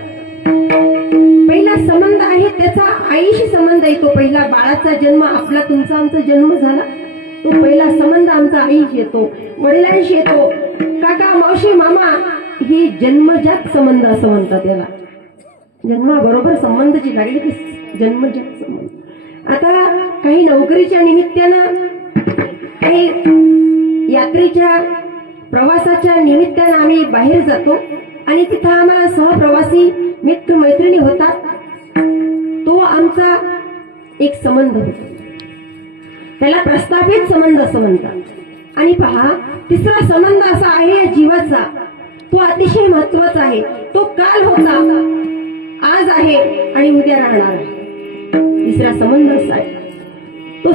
पहिला संबंध आहे त्याचा आईशी संबंध येतो. पहिला बाळाचा जन्म, आपला तुमचा आमचा जन्म झाला, तो पहिला संबंध आमचा आईशी येतो, वडिलांशी येतो. काका मावशी मामा ही जन्मजात संबंध असं म्हणतात याला. जन्माबरोबर संबंधाची लागली की जन्मजात संबंध. आता काही नोकरीच्या निमित्तानं, काही यात्रेच्या प्रवासाच्या निमित्तानं आम्ही बाहेर जातो आणि तिथं आम्हाला सहप्रवासी मित्र मैत्रिणी होतात. तो आमचा एक संबंध होतो, त्याला प्रस्थापित संबंध असं म्हणतात. आणि पहा, तिसरा संबंध असा आहे या जीवाचा, तो अतिशय महत्वाचा आहे. तो काल होता, आज आहे आणि उद्या राहणार आहे. तिसरा संबंध असा आहे, तो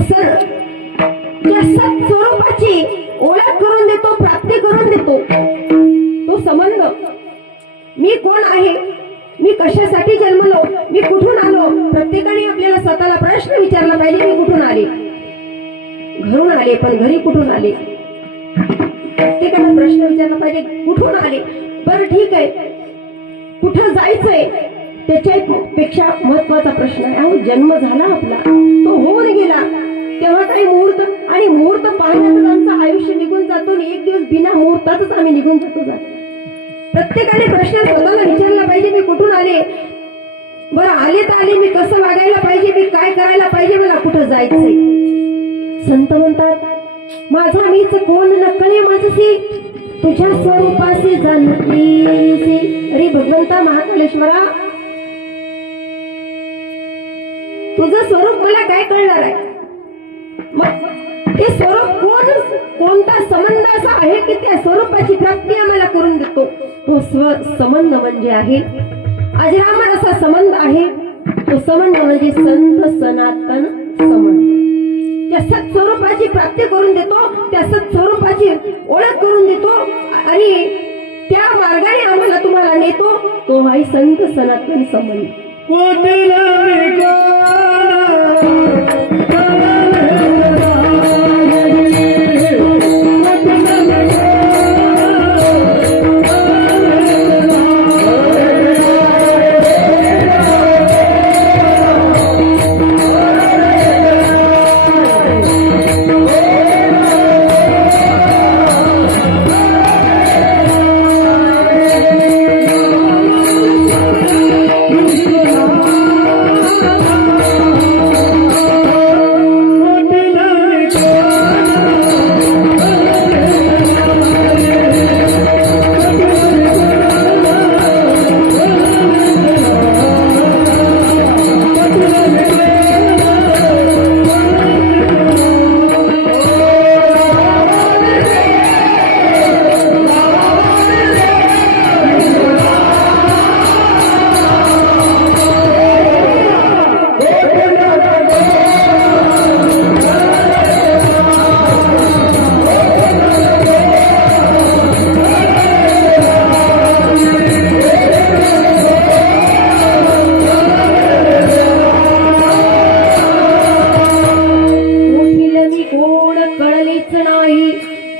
ज्या सत स्वरूपाची ओळख करून देतो, प्राप्ती करून देतो. तो संबंध, मी कोण आहे, मी कशासाठी जन्मलो, मी कुठून आलो. प्रत्येकाने आपल्याला स्वतःला प्रश्न विचारला पाहिजे, मी कुठून आले. घरून आले, पण घरी कुठून आले. प्रत्येकाला प्रश्न विचारला पाहिजे, कुठून आले. बरं ठीक आहे, कुठं जायचंय त्याच्यापेक्षा महत्वाचा प्रश्न आहे, अहो जन्म झाला आपला, तो होऊन गेला. तेव्हा काही मुहूर्त, आणि मुहूर्त पाहण्यातच आमचं आयुष्य निघून जातो आणि एक दिवस बिना मुहूर्तातच आम्ही निघून जातो. प्रत्येकाने प्रश्न स्वतःला विचारला पाहिजे, मी कुठून आले. बरं आले तर आले, मी कसं वागायला पाहिजे, मी काय करायला पाहिजे, मला कुठं जायचंय. संत म्हणतात, माझा मीच कोण नकळे माझसी, तुझ्या स्वरूपाशी जाणतीसी. अरे भगवंता महाकालेश्वरा, तुझं स्वरूप मला काय कळणार आहे. मग ते स्वरूप कोणता संबंध असा आहे की त्या स्वरूपाची प्राप्ती आम्हाला करून देतो. तो संबंध म्हणजे आहे अजरामर असा संबंध आहे. तो संबंध म्हणजे संत सनातन संबंध. त्या सत्स्वरूपाची प्राप्ती करून देतो, त्या सत्स्वरूपाची ओळख करून देतो आणि त्या मार्गाने आम्हाला तुम्हाला नेतो. तो आहे संत सनातन संबंध.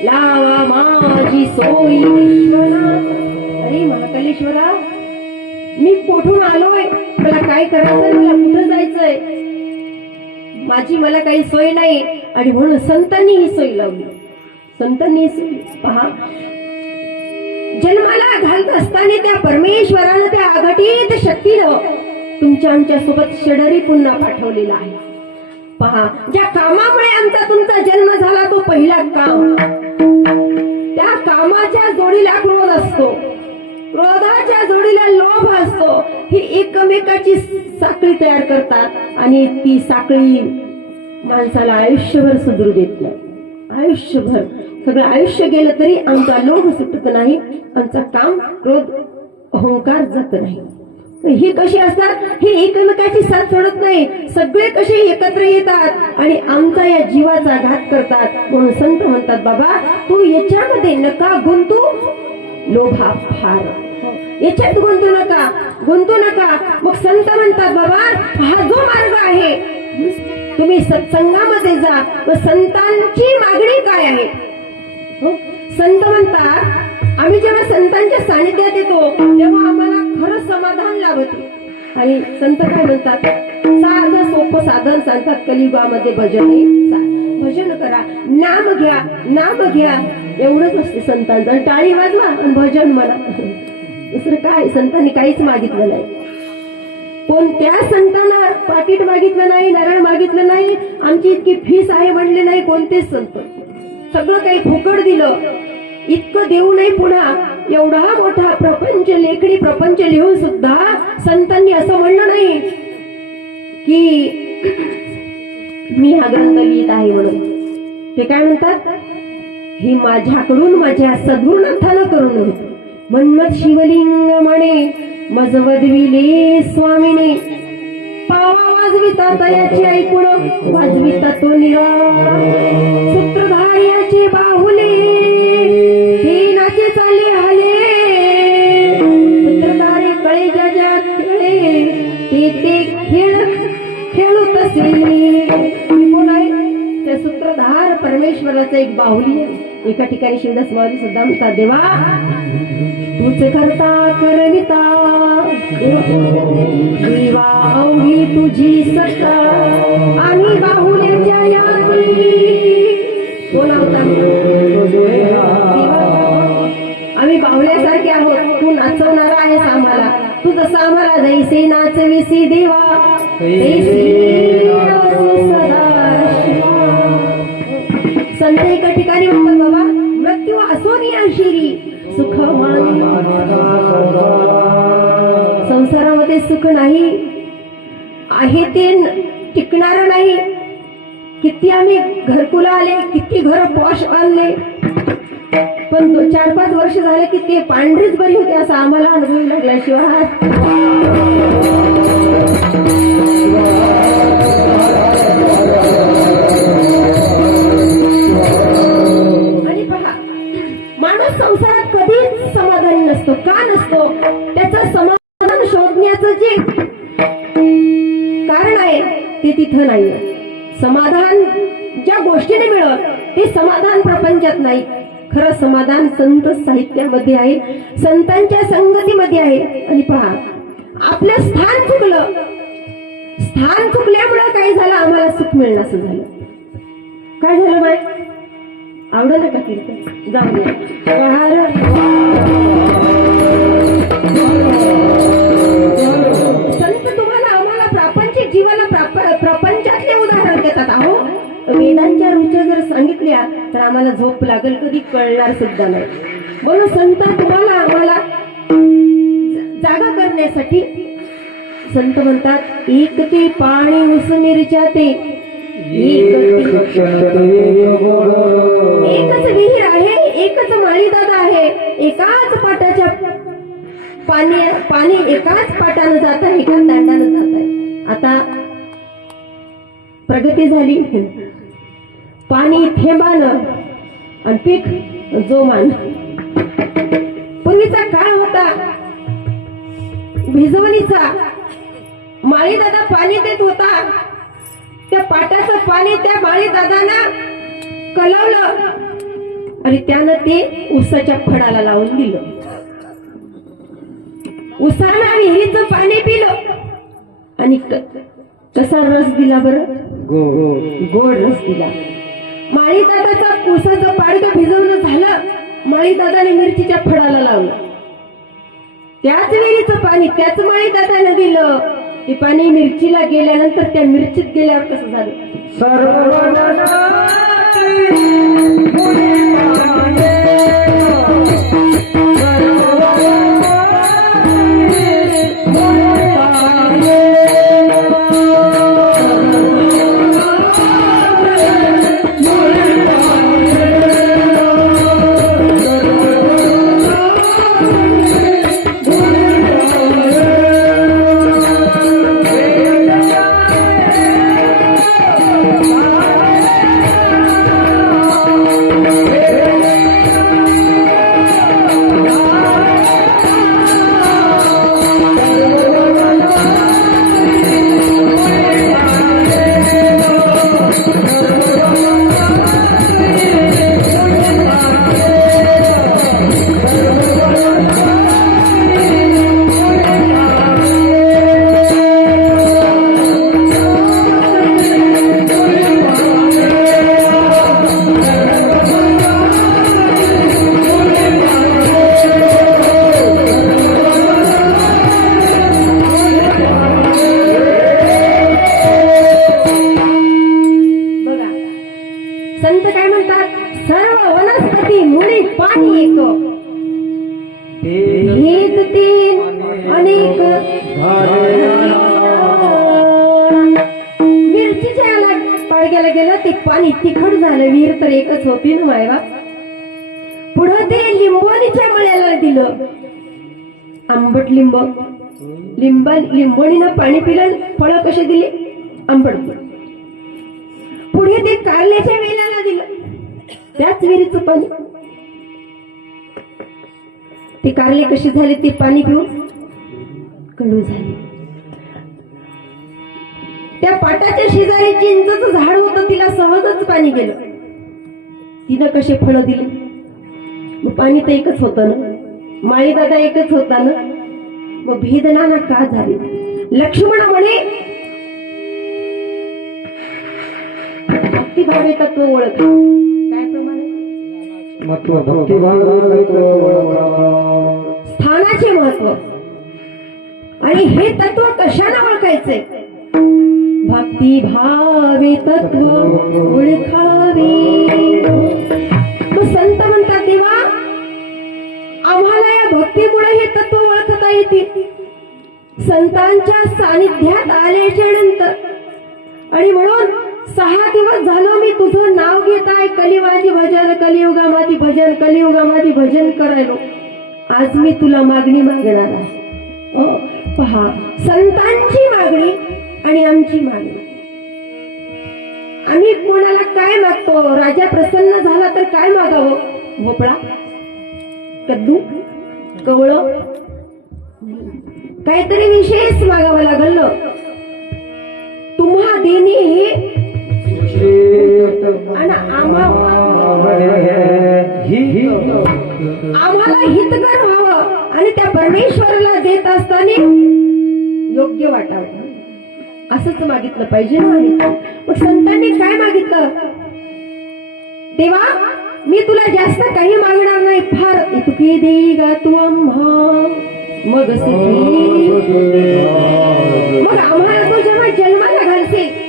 लावा माझी सोयी ईश्वरा. अरे महाकालेश्वरा, मी कुठून आलोय, मला काय करायचंय, मला कुठं जायचंय, मला काही सोय नाही. आणि म्हणून संतांनी ही सोय लावली. संतांनी ही सोय पहा, जन्माला घालत असताना त्या परमेश्वरानं त्या अघटित शक्तीनं तुमच्या आमच्या सोबत शेडरी पुन्हा पाठवलेला आहे. पहा, ज्या कामामुळे आमचा तुमचा जन्म झाला तो पहिला काम, त्या कामाच्या जोडीला क्रोध असतो, क्रोधाच्या जोडीला लोभ असतो. ही एकमेकाची साखळी तयार करतात आणि ती साखळी माणसाला आयुष्यभर सुधरू देत नाही. आयुष्यभर सगळं आयुष्य गेलं तरी आमचा लोभ सुटत नाही, आमचा काम क्रोध अहंकार जात नाही. ही कशी असतात, हे एकमेकाची साथ सोडत नाही, सगळे कसे एकत्र येतात आणि आमचा या जीवाचा घात करतात. म्हणून संत म्हणतात, बाबा तू याच्यामध्ये नका गुंतू, लोभा फार, याच्यात गुंतू नका. मग संत म्हणतात, बाबा हा जो मार्ग आहे, तुम्ही सत्संगामध्ये जा. व संतांची मागणी काय आहे, संत म्हणतात, आम्ही जेव्हा संतांच्या सानिध्यात येतो तेव्हा आम्हाला खरं समाधान लाभते. आणि संत काय म्हणतात, साधं सोपं साधन सांगतात, कलियुगामध्ये भजन करा, नाम घ्या, एवढंच असते संतांचं. टाळी वाजवा आणि भजन म्हणा, दुसरं काय संतांनी काहीच मागितलं नाही. कोणत्या संतांना पाकिट मागितलं नाही, नारळ मागितलं नाही, आमची इतकी फीस आहे म्हणले नाही कोणतेच संत. सगळं काही फुकट दिलं. इतकं देऊ नाही. पुन्हा एवढा मोठा प्रपंच, लेखणी प्रपंच लिहून सुद्धा संतांनी असं म्हणलं नाही की मी हा ग्रंथ लिहित आहे म्हणून. ते काय म्हणतात, हे माझ्याकडून माझ्या सद्गुरुनाथानं करून होत. मन्मथ शिवलिंग म्हणे मज वदविले स्वामीने, पावा वाजविता तयाची ऐकून वाजविता तो निरा, सूत्रधार्याचे बाहुले हे नाचे चाले हाले, सूत्रधारे कळे ज्या खेळे ते खेळ खेळू तसे. कोण आहे, त्या सूत्रधार परमेश्वराचा एक बाहुली आहे. एका ठिकाणी शिवदास माऊली सुद्धा म्हणतात, देवा तूच करता करविता, देवा अवघी तुझी सत्ता, आम्ही बाहुल्याच्या यादी. कोण होता, आम्ही बाहुल्यासारखे आहोत. तू नाचवणारा आहेस आम्हाला, तू जसं आम्हाला जैसे नाचविसी देवा तैसी सदा. संत एका ठिकाणी म्हणतात, बाबा मृत्यू असोनी आशिरी सुख मानी. संसारामध्ये सुख नाही आहे, ते टिकणार नाही. किती आम्ही घरकुला आले, किती घर पॉश आणले, पण 4-5 वर्ष झाले की ते पांढरीच बरी होते असं आम्हाला अनुभव लागल्याशिवाय. आणि पहा, माणूस संसारात कधीच समाधानी नसतो. का नसतो, त्याचं समाधान शोधण्याचं जे कारण आहे ते तिथं नाही. समाधान ज्या गोष्टीने मिळत ते समाधान प्रपंचात नाही. खरं समाधान संत साहित्यामध्ये आहे, संतांच्या संगतीमध्ये आहे. आणि पहा, आपलं स्थान चुकलं, स्थान चुकल्यामुळे काय झालं, आम्हाला सुख मिळणं असं झालं. काय झालं बाय, आवडलं ना का कीर्तन, जाऊ द्या. संत तुम्हाला आम्हाला प्रापंचिक जीवाला प्रपंचातले उदाहरण देतात. अहो, वेदांच्या रुच्या जर सांगितल्या तर आम्हाला झोप लागेल, कधी कळणार सुद्धा नाही. म्हणून संत तुम्हाला आम्हाला जागा करण्यासाठी संत म्हणतात, एक ते पाणी उसमिरच्या ते एकच विहीर आहे, एकच माळीदादा आहे, एकाच पाटाच्या पाणी एकाच पाटानं जात आहे, एकाच दांडानं जात आहे. आता प्रगती झाली, पाणी थेंबानं आणि पीक जोमान. पूर्वीचा काळ होता भिजवणीचा. माळीदादा पाणी देत होता, त्या पाटाचं पाणी त्या माळीदादानं कलवलं आणि त्यानं ते उसाच्या फडाला लावून दिलं. उसाला विहिरीचं पाणी पिलं आणि कसा रस दिला बरं? गोड रस दिला. माळी दादाचा उसाचं पाडकं भिजवणं झालं. माळी दादाने मिरचीच्या फडाला लावलं. त्याच विहिरीचं पाणी त्याच माळी दादाने दिलं. ते पाणी मिरचीला गेल्यानंतर त्या मिरचीत गेल्यावर कसं झालं? संत काय म्हणतात? सर्व वनस्पती मुळी पाणी एक, भेद तीन अनेक. मिरचीच्या याला पाळग्याला गेलं ते पाणी तिखट झालं. विहीर तर एकच होती ना मायवा. पुढं ते लिंबोणीच्या मळ्याला दिलं. आंबट लिंबोणीनं पाणी पिलं. फळं कशी दिली? आंबट. पुढे ते कारल्याच्या वेलाला दिलं. त्याच विहिरीचं पाणी. ते कारले कशी झाले? ते पाणी पिऊन कडू झाले. त्या पाटाच्या शेजारी चिंचचं झाड होतं. तिला सहजच पाणी गेलं. तिनं कसे फळं दिले? मग पाणी तर एकच होतं ना. माळी दादा एकच होता ना. मग भेदनाना का झाले? लक्ष्मण म्हणे भक्तिभावे तत्व ओळख. काय प्रमाणे? स्थानाचे महत्व. आणि हे तत्व कशाने ओळखायचे? भक्तिभावे तत्व ओळखावे. मग संत म्हणतात देवा आम्हाला या भक्तीमुळे हे तत्व ओळखता येतील. संतांच्या सानिध्यात आल्याच्या नंतर. आणि म्हणून 6 दिवस झालो मी तुझं नाव घेत आहे. कलिवाजी भजन कलियुगामादी भजन कलियुगामादी भजन करायलो. आज मी तुला मागणी मागणार आहे. पहा, संतांची मागणी आणि आमची मागणी. आम्ही कोणाला काय मागतो? राजा प्रसन्न झाला तर काय मागावं? भोपळा, कद्दू, कवळं, काहीतरी विशेष मागावं लागल. तुम्हा देणे हे आम्हाला हितकर व्हावं आणि त्या परमेश्वराला देत असताना योग्य वाटावं असंच मागितलं पाहिजे ना आम्ही. मग संतांनी काय मागितलं? देवा मी तुला जास्त काही मागणार नाही. फार इतकी देईगा तू आम्हा मग सुखी. मग आम्हाला तू जेव्हा जन्माला घालशील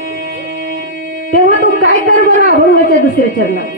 तेव्हा तू काय कर बरं? अभंगाच्या दुसऱ्या चरणात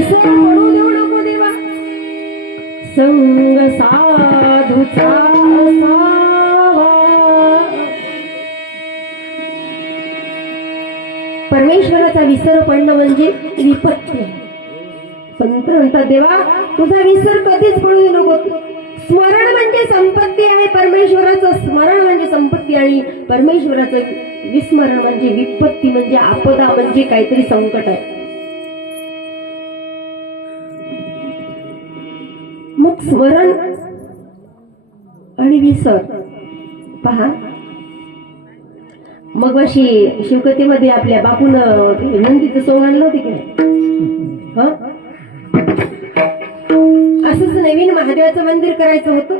विसर पडू देऊ नको देवा. संग साधूचा असावा. परमेश्वराचा विसर पडणं म्हणजे विपत्ती. संत म्हणतात देवा तुझा विसर कधीच पडू देऊ नको. स्मरण म्हणजे संपत्ती आहे. परमेश्वराचं स्मरण म्हणजे संपत्ती आणि परमेश्वराचं विस्मरण म्हणजे विपत्ती, म्हणजे आपदा, म्हणजे काहीतरी संकट आहे. मग स्मरण आणि विसर पहा. मग अशी शिवकथेमध्ये आपल्या बापून नंदीचं सोंग आणलं होते की नाही. असंच नवीन महादेवाचं मंदिर करायचं होतं.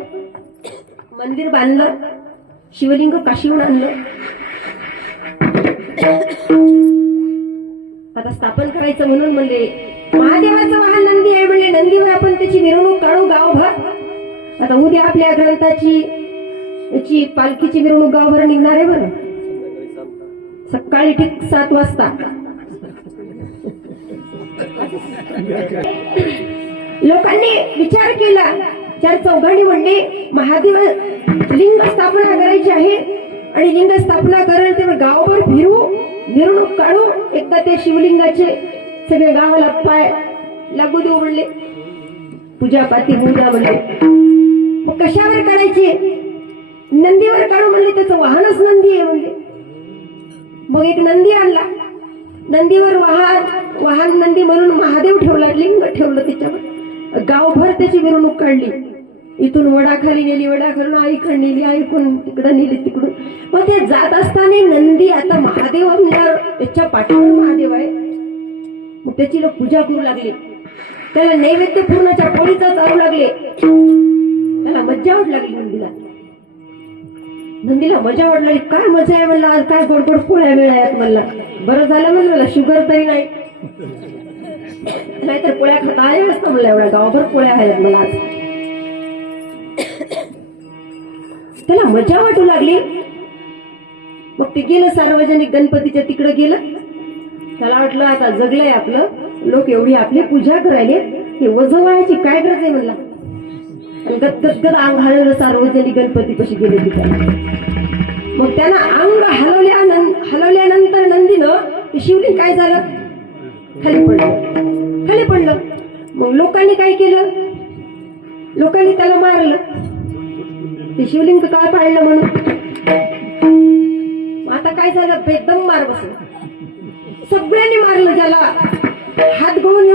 मंदिर बांधलं, शिवलिंग काशीहून आणलं. आता स्थापन करायचं म्हणून म्हणले महादेवाचं वाहन नंदी आहे, म्हणजे नंदीवर आपण त्याची मिरवणूक काढू गावभर. आता उद्या आपल्या ग्रंथाची याची पालखीची मिरवणूक गावभर निघणार आहे बरं. सकाळी ठीक 7 वाजता. लोकांनी विचार केला, 4 म्हणले महादेव लिंग स्थापना करायची आहे आणि लिंग स्थापना करायला ते गावभर फिरू, मिरवणूक काढू, एकदा ते शिवलिंगाचे सगळे गावाला पाय लागू देऊ म्हणले, पूजापाती होऊ द्या म्हणले. मग कशावर काढायचे? नंदीवर काढू म्हणले, त्याचं वाहनच नंदी आहे म्हणले. मग एक नंदी आणला, नंदीवर वाहन नंदी म्हणून महादेव ठेवला, लिंग ठेवलं त्याच्यावर. गावभर त्याची मिरवणूक काढली. इथून वडाखाली नेली, वडाखालून आईकडे नेली, आईकडून तिकडं नेली, तिकडून. मग ते जात असताना नंदी आता महादेव म्हणल्यावर त्याच्या पाठीवर महादेव आहे. मग त्याची लोक पूजा करू लागले, त्याला नैवेद्य पूर्णाच्या पोळीचा चालू लागले. त्याला मज्जा वाट लागली नंदीला. नंदीला मजा वाट लागली. काय मजा आहे म्हणलं, आज काय गोड गोड पोळ्या मिळाल्यात म्हणला. बरं झालं म्हणलं मला शुगर तरी नाही, नाहीतर पोळ्या खाता आल्या नसतं म्हणलं. एवढ्या गावभर पोळ्या आहेत मला आज. त्याला मजा वाटू लागली. मग ते गेलं सार्वजनिक गणपतीच्या तिकडे गेलं. त्याला वाटलं आता जगलंय आपलं, लोक एवढी आपली पूजा करायले, हे वजन व्हायची काय गरज आहे म्हणला. गदगद अंग हलवलं सार्वजनिक गणपती कशी गेले तिथे. मग त्यांना अंग हलवल्यानंतर नंदीनं ते शिवलिंग काय झालं, खाली पडलं. मग लोकांनी काय केलं, लोकांनी त्याला मारलं. ते शिवलिंग काय पाडलं म्हणून. आता काय झालं, बेदम मार बसला. सगळ्यांनी मारलं. ज्याला हात गळून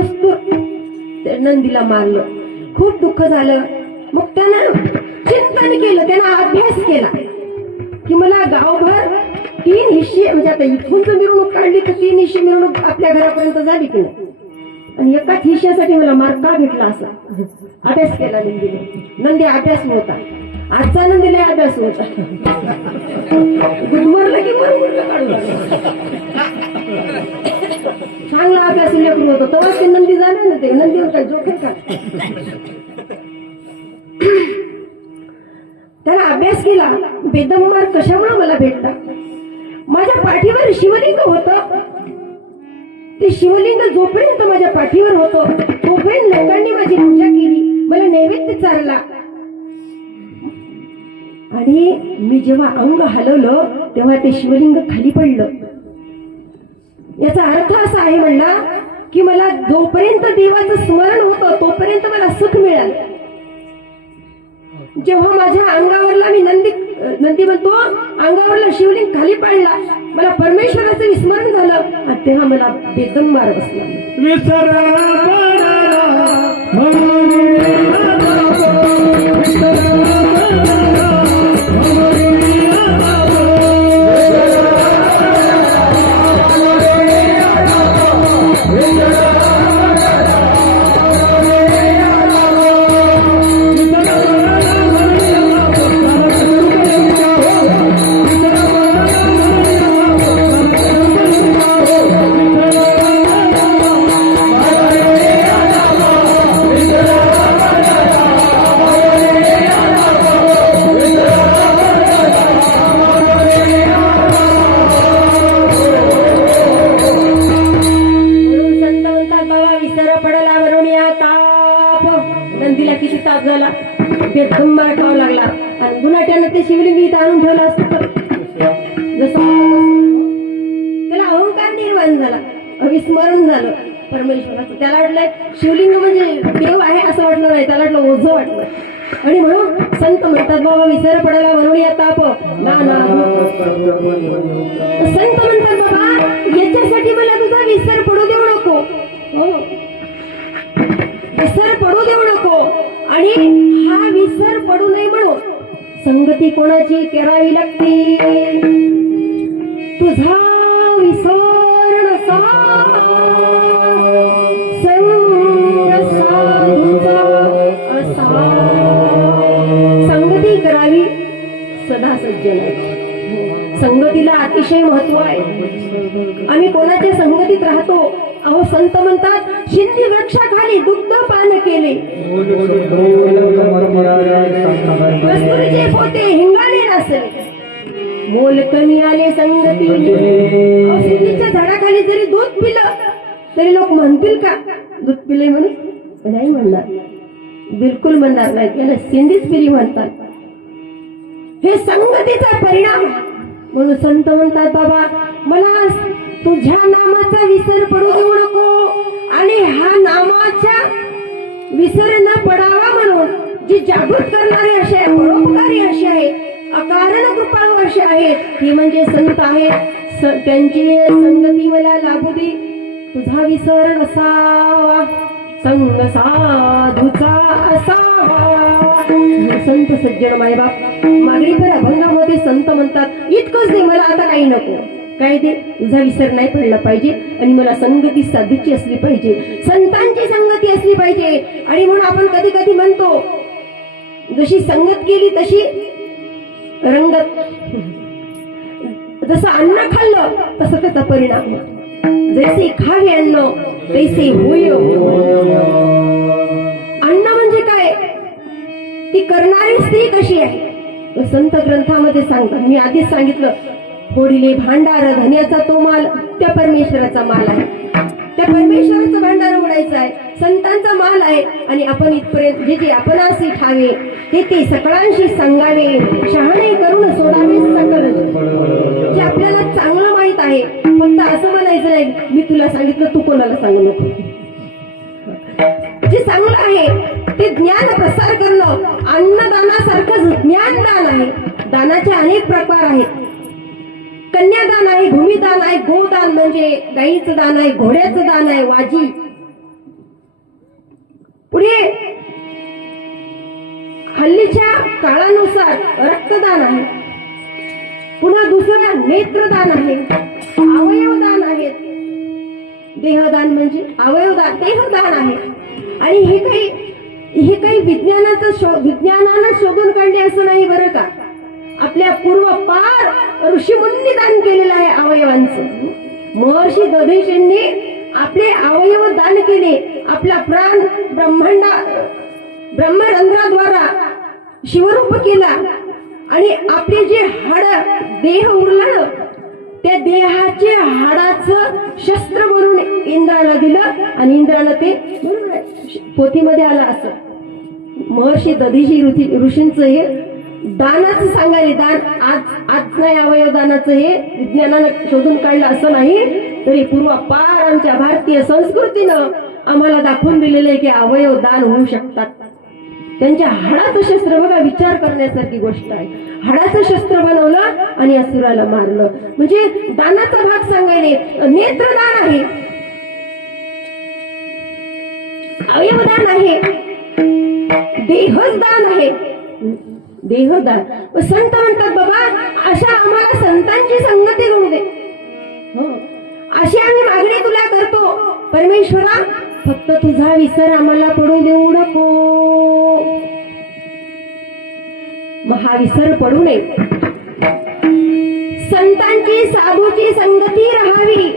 असतो त्या नंदीला मारलं. खूप दुःख झालं. मग त्यानं चिंतन केलं, त्यानं अभ्यास केला की मला गावभर 3 हिस्से, म्हणजे आता इथून जर मिरवणूक काढली तर 3 हिस्से मिरवणूक आपल्या घरापर्यंत झाली की नाही, आणि एकाच हिश्श्यासाठी मला मार्क का भेटला असा अभ्यास केला नंदीने. नंदी अभ्यास होता. आजचा नंदीला अभ्यास होता. गुदमरला की बरोबर काढू चांगला अभ्यास लेकरू होतं. तेव्हा ते नंदी झालं ना. ते नंदीवर काय जोख आहे का? त्याला अभ्यास केला. बेदममार कशामुळे मला भेटला, माझ्या पाठीवर शिवलिंग होतं. ते शिवलिंग जोपर्यंत माझ्या पाठीवर होतं तोपर्यंत लोकांनी माझी पूजा केली, मला नैवेद्य चारला. आणि मी जेव्हा अंग हलवलं तेव्हा ते शिवलिंग खाली पडलं. याचा अर्थ असा आहे म्हणला की मला जोपर्यंत देवाचं स्मरण होतं तोपर्यंत मला सुख मिळालं. जेव्हा माझ्या अंगावरला मी नंदी म्हणतो, अंगावरला शिवलिंग खाली पडला, मला परमेश्वराचं विस्मरण झालं, तेव्हा मला बेदम मार बसला. ताप झाला, बेदम मारकावा लागला आणि गुन्हाट्यानं ते शिवलिंग इथं आणून ठेवलं असतं तर जसं त्याला अहंकार निर्माण झाला, अविस्मरण झालं परमेश्वराचं. त्याला वाटलंय शिवलिंग म्हणजे देव आहे असं वाटलं नाही, त्याला वाटलं ओझं वाटलं. आणि म्हणून संत म्हणतात बाबा विसर पडायला म्हणून या ताप ना ना. संत म्हणतात बाबा याच्यासाठी मला तुझा विसर पडू देऊ नको, विसर पडू देऊ नको. आणि हा विसर पडू नये म्हणून संगती कोणाची करावी लागते, तुझा विसर नसा संग साधूचा असा. संगती करावी सदा सज्जनाची. संगतीला अतिशय महत्व आहे. आम्ही कोणाच्या संगतीत राहतो. अहो संत म्हणतात शिंदी वृक्षाखाली दुग्ध पान केले, कस्तुरीचे पोते हिंगाने नसले, मोल कमी आले संगतीने. अहो सिंदीच्या झाडाखाली जरी दूध पिलं तरी लोक म्हणतील का दूध पिले म्हणून? नाही म्हणणार, बिलकुल म्हणणार नाही, त्याला सिंधीच पिली म्हणतात. हे संगतीचा परिणाम. म्हणून संत म्हणतात बाबा मला तुझ्या नामाचा विसर पडू देऊ नको. आणि हा नामाच्या विसर न पडावा म्हणून जी जागृत करणारी असे आहे, परोपकारी असे आहे, अकारण कृपाळू असे आहेत, ती म्हणजे संत आहेत. त्यांची संगती मला लाभू दे, तुझा विसर नसावा संग साधूचा असावा. संत सज्जन मायबाप मागणीपर अभंगामध्ये संत म्हणतात इतकंच दे मला, आता काही नको. काय दे? तुझा विसर नाही पडला पाहिजे आणि मला संगती साधूची असली पाहिजे, संतांची संगती असली पाहिजे. आणि म्हणून आपण कधी कधी म्हणतो जशी संगत केली तशी रंगत. जसं अन्न खाल्लं तसं त्याचा परिणाम, जैसे खावे अन्न तैसे होय. अन्न म्हणजे काय? ती करणारी स्त्री कशी आहे संत ग्रंथामध्ये सांगतात. मी आधीच सांगितलं फोडिले भांडार धन्याचा तो माल त्या परमेश्वराचा माल आहे. त्या परमेश्वराचं भांडार उडायचं आहे, संतांचा माल आहे. आणि आपण इथपर्यंत जे जे आपणासी ठावे ते सकळांशी सांगावे, शहाणे करून सोडावे सकल. जे आपल्याला चांगलं माहित आहे फक्त असं म्हणायचं नाही मी तुला सांगितलं तू कोणाला सांगू नको. जे चांगलं आहे ते ज्ञान प्रसार करणं अन्नदानासारखं ज्ञानदान आहे. दानाचे अनेक प्रकार आहेत. कन्यादान आहे, भूमिदान आहे, गोदान म्हणजे गाईचं दान आहे, घोड्याचं दान आहे, वाजी. पुढे हल्लीच्या काळानुसार रक्तदान आहे. पुन्हा दुसरं नेत्रदान आहे, अवयवदान आहे. देहदान म्हणजे अवयवदान, देहदान आहे. आणि हे काही विज्ञानानं शोधून काढले असं नाही बरं का. आपल्या पूर्वपार ऋषीमुनी दान केलेलं आहे अवयवांचं. महर्षी दधीशींनी आपले अवयव दान केले. आपला प्राण ब्रह्मरंध्राद्वारा शिवरूप केला. आणि आपले जे हाड देह उरला त्या देहाचे हाडाचं शस्त्र म्हणून इंद्राला दिलं आणि इंद्राला ते पोथीमध्ये आलं. असं महर्षी दधीशी ऋषींचं हे दानाचं सांगायले. दान आज नाही अवयव दानाचं हे विज्ञानानं शोधून काढलं असं नाही, तरी पूर्वापार आमच्या भारतीय संस्कृतीनं आम्हाला दाखवून दिलेलं आहे की अवयव दान होऊ शकतात. त्यांच्या हाडाचं शस्त्र बघा, विचार करण्यासारखी गोष्ट आहे. हाडाचं शस्त्र बनवलं आणि असुराला मारलं. म्हणजे दानाचा भाग सांगायले. नेत्रदान आहे, अवयवदान आहे, देहदान आहे. देहदान. संत म्हणतात बाबा अशा आम्हाला संतांची संगती करू दे. अशी आम्ही मागणी तुला करतो परमेश्वरा, फक्त तुझा विसर आम्हाला पडू देऊ नको. महाविसर पडू नये. संतांची साधूची संगती राहावी.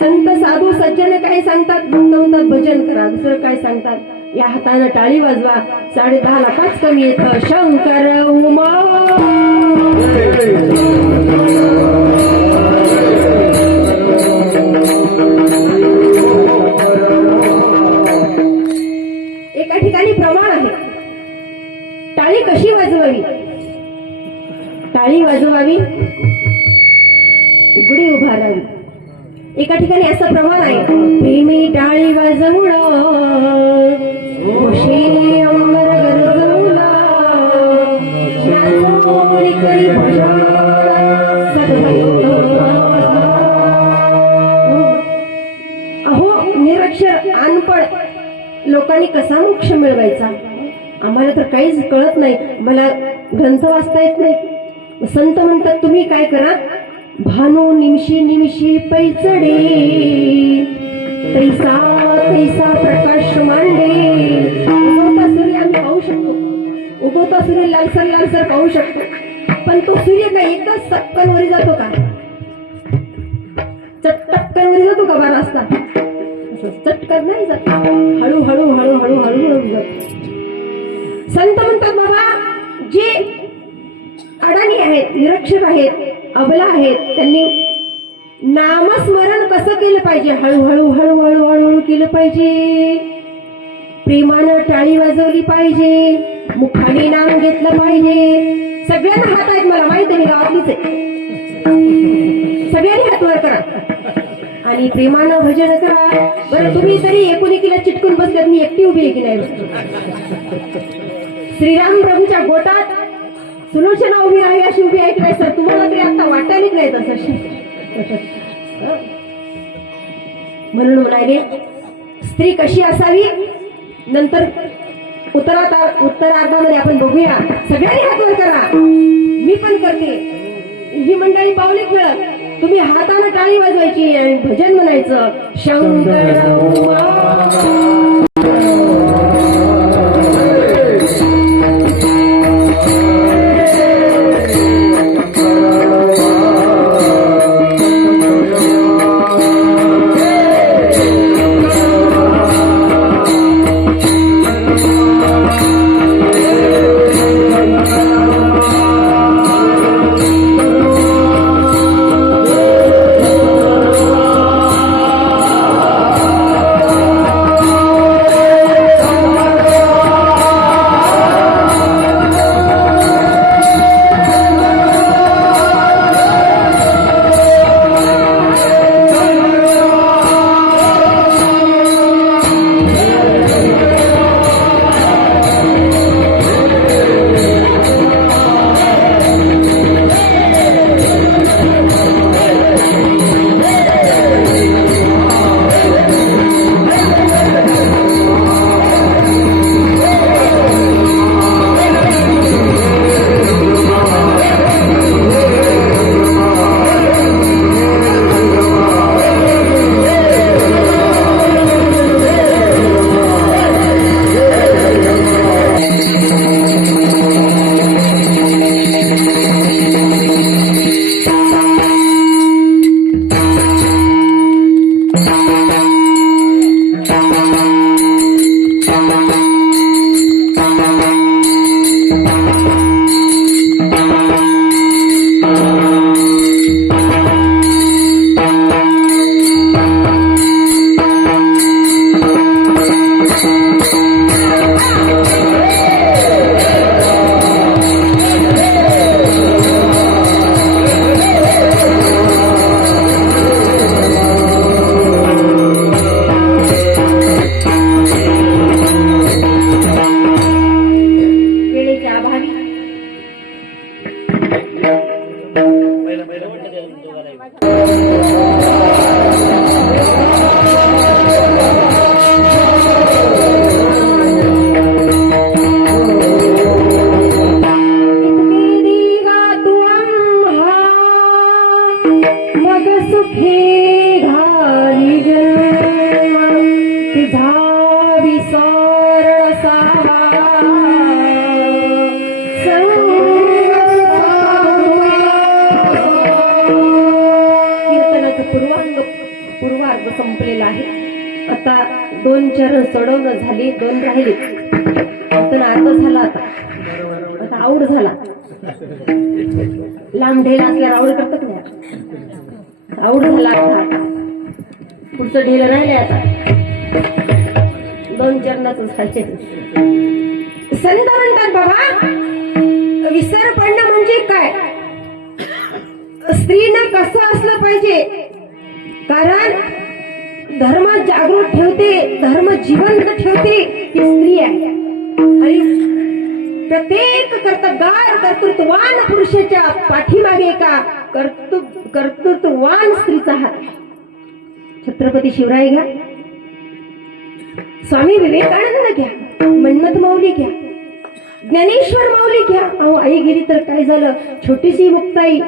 संत साधू सज्जन काय सांगतात? म्हणतात भजन करा. दुसरं काय सांगतात? या हातानं टाळी वाजवा, 10.5 लाखाच कमी येतं. शंकर उमा एका ठिकाणी प्रमाण आहे. बसवावी, गुढी उभारावी. एका ठिकाणी असा प्रमाण आहे, प्रेमी टाळी वाजवून उशी अंबर गरजवला, नाचोनी करी भजन सद्भक्त. अहो निरक्षर अनपढ लोकांनी कसा मोक्ष मिळवायचा? आम्हाला तर काहीच कळत नाही, मला ग्रंथ वाचता येत नाही. संत म्हणतात तुम्ही काय करा, भानो निमिषी निमिषी पैचडे, तैसा तैसा प्रकाश मांडे. उगवता सूर्य आम्ही पाहू शकतो, उगवता सूर्य लालसर लालसर पाहू शकतो, पण तो सूर्य काय एकदाच चटकन वरी जातो का? चटकन वरी जातो का 12 वाजता? चटकन नाही जात, हळू हळू हळू हळू हळू हळू जातो. संत म्हणतात बाबा जे अडाणी आहेत, निरक्षर आहेत, अबला आहेत, त्यांनी नामस्मरण कसं केलं पाहिजे? हळूहळू हळूहळू हळूहळू केलं पाहिजे. प्रेमानं टाळी वाजवली पाहिजे, मुखाने नाम घेतलं पाहिजे. सगळ्यांना हात आहेत, मला माहिती आहे, मी गावातलीच आहे. सगळ्यांनी हात वर करा आणि प्रेमानं भजन करा. बरं तुम्ही तरी एकुणीकीला चिटकून बसल्यात, मी एकटी उभी आहे की नाही? श्रीराम प्रभूच्या गोटात सुलोचना उभी आहे अशी उभी आहे की नाही सर? तुम्हाला तरी आता वाटायलाच नाही तसं. म्हणून म्हणाले स्त्री कशी असावी, नंतर उत्तरार्धामध्ये आपण बघूया. सगळ्यांनी हात वर करा, मी पण करते. ही मंडळी पावली खेळत, तुम्ही हाताने टाळी वाजवायची आणि भजन म्हणायचं, शंकर पूर्वार्ध संपलेला आहे. आता 2 चरण सोडवणं झाली, 2 राहिले. पण अर्ध झाला आता आवड झाला. लांब ढेल असल्यावर आवड करतात नाही. आवड झाला आता पुढचं ढेल राहिले. आता 2 चरणाच खायचे. संत म्हणतात बाबा विसर पडणं म्हणजे काय? स्त्रीनं कसं असलं पाहिजे, कारण धर्म जागृत ठेवते, धर्म जिवंत ठेवते ती स्त्री आहे. आणि प्रत्येक कर्तृत्ववान पुरुषाच्या पाठीमागे एका कर्तृत्ववान स्त्रीचा हात. छत्रपती शिवराय घ्या, स्वामी विवेकानंद घ्या, मन्मथ माऊली घ्या, ज्ञानेश्वर माऊली घ्या. अहो आई गेली तर काय झालं, छोटीशी मुक्ताई.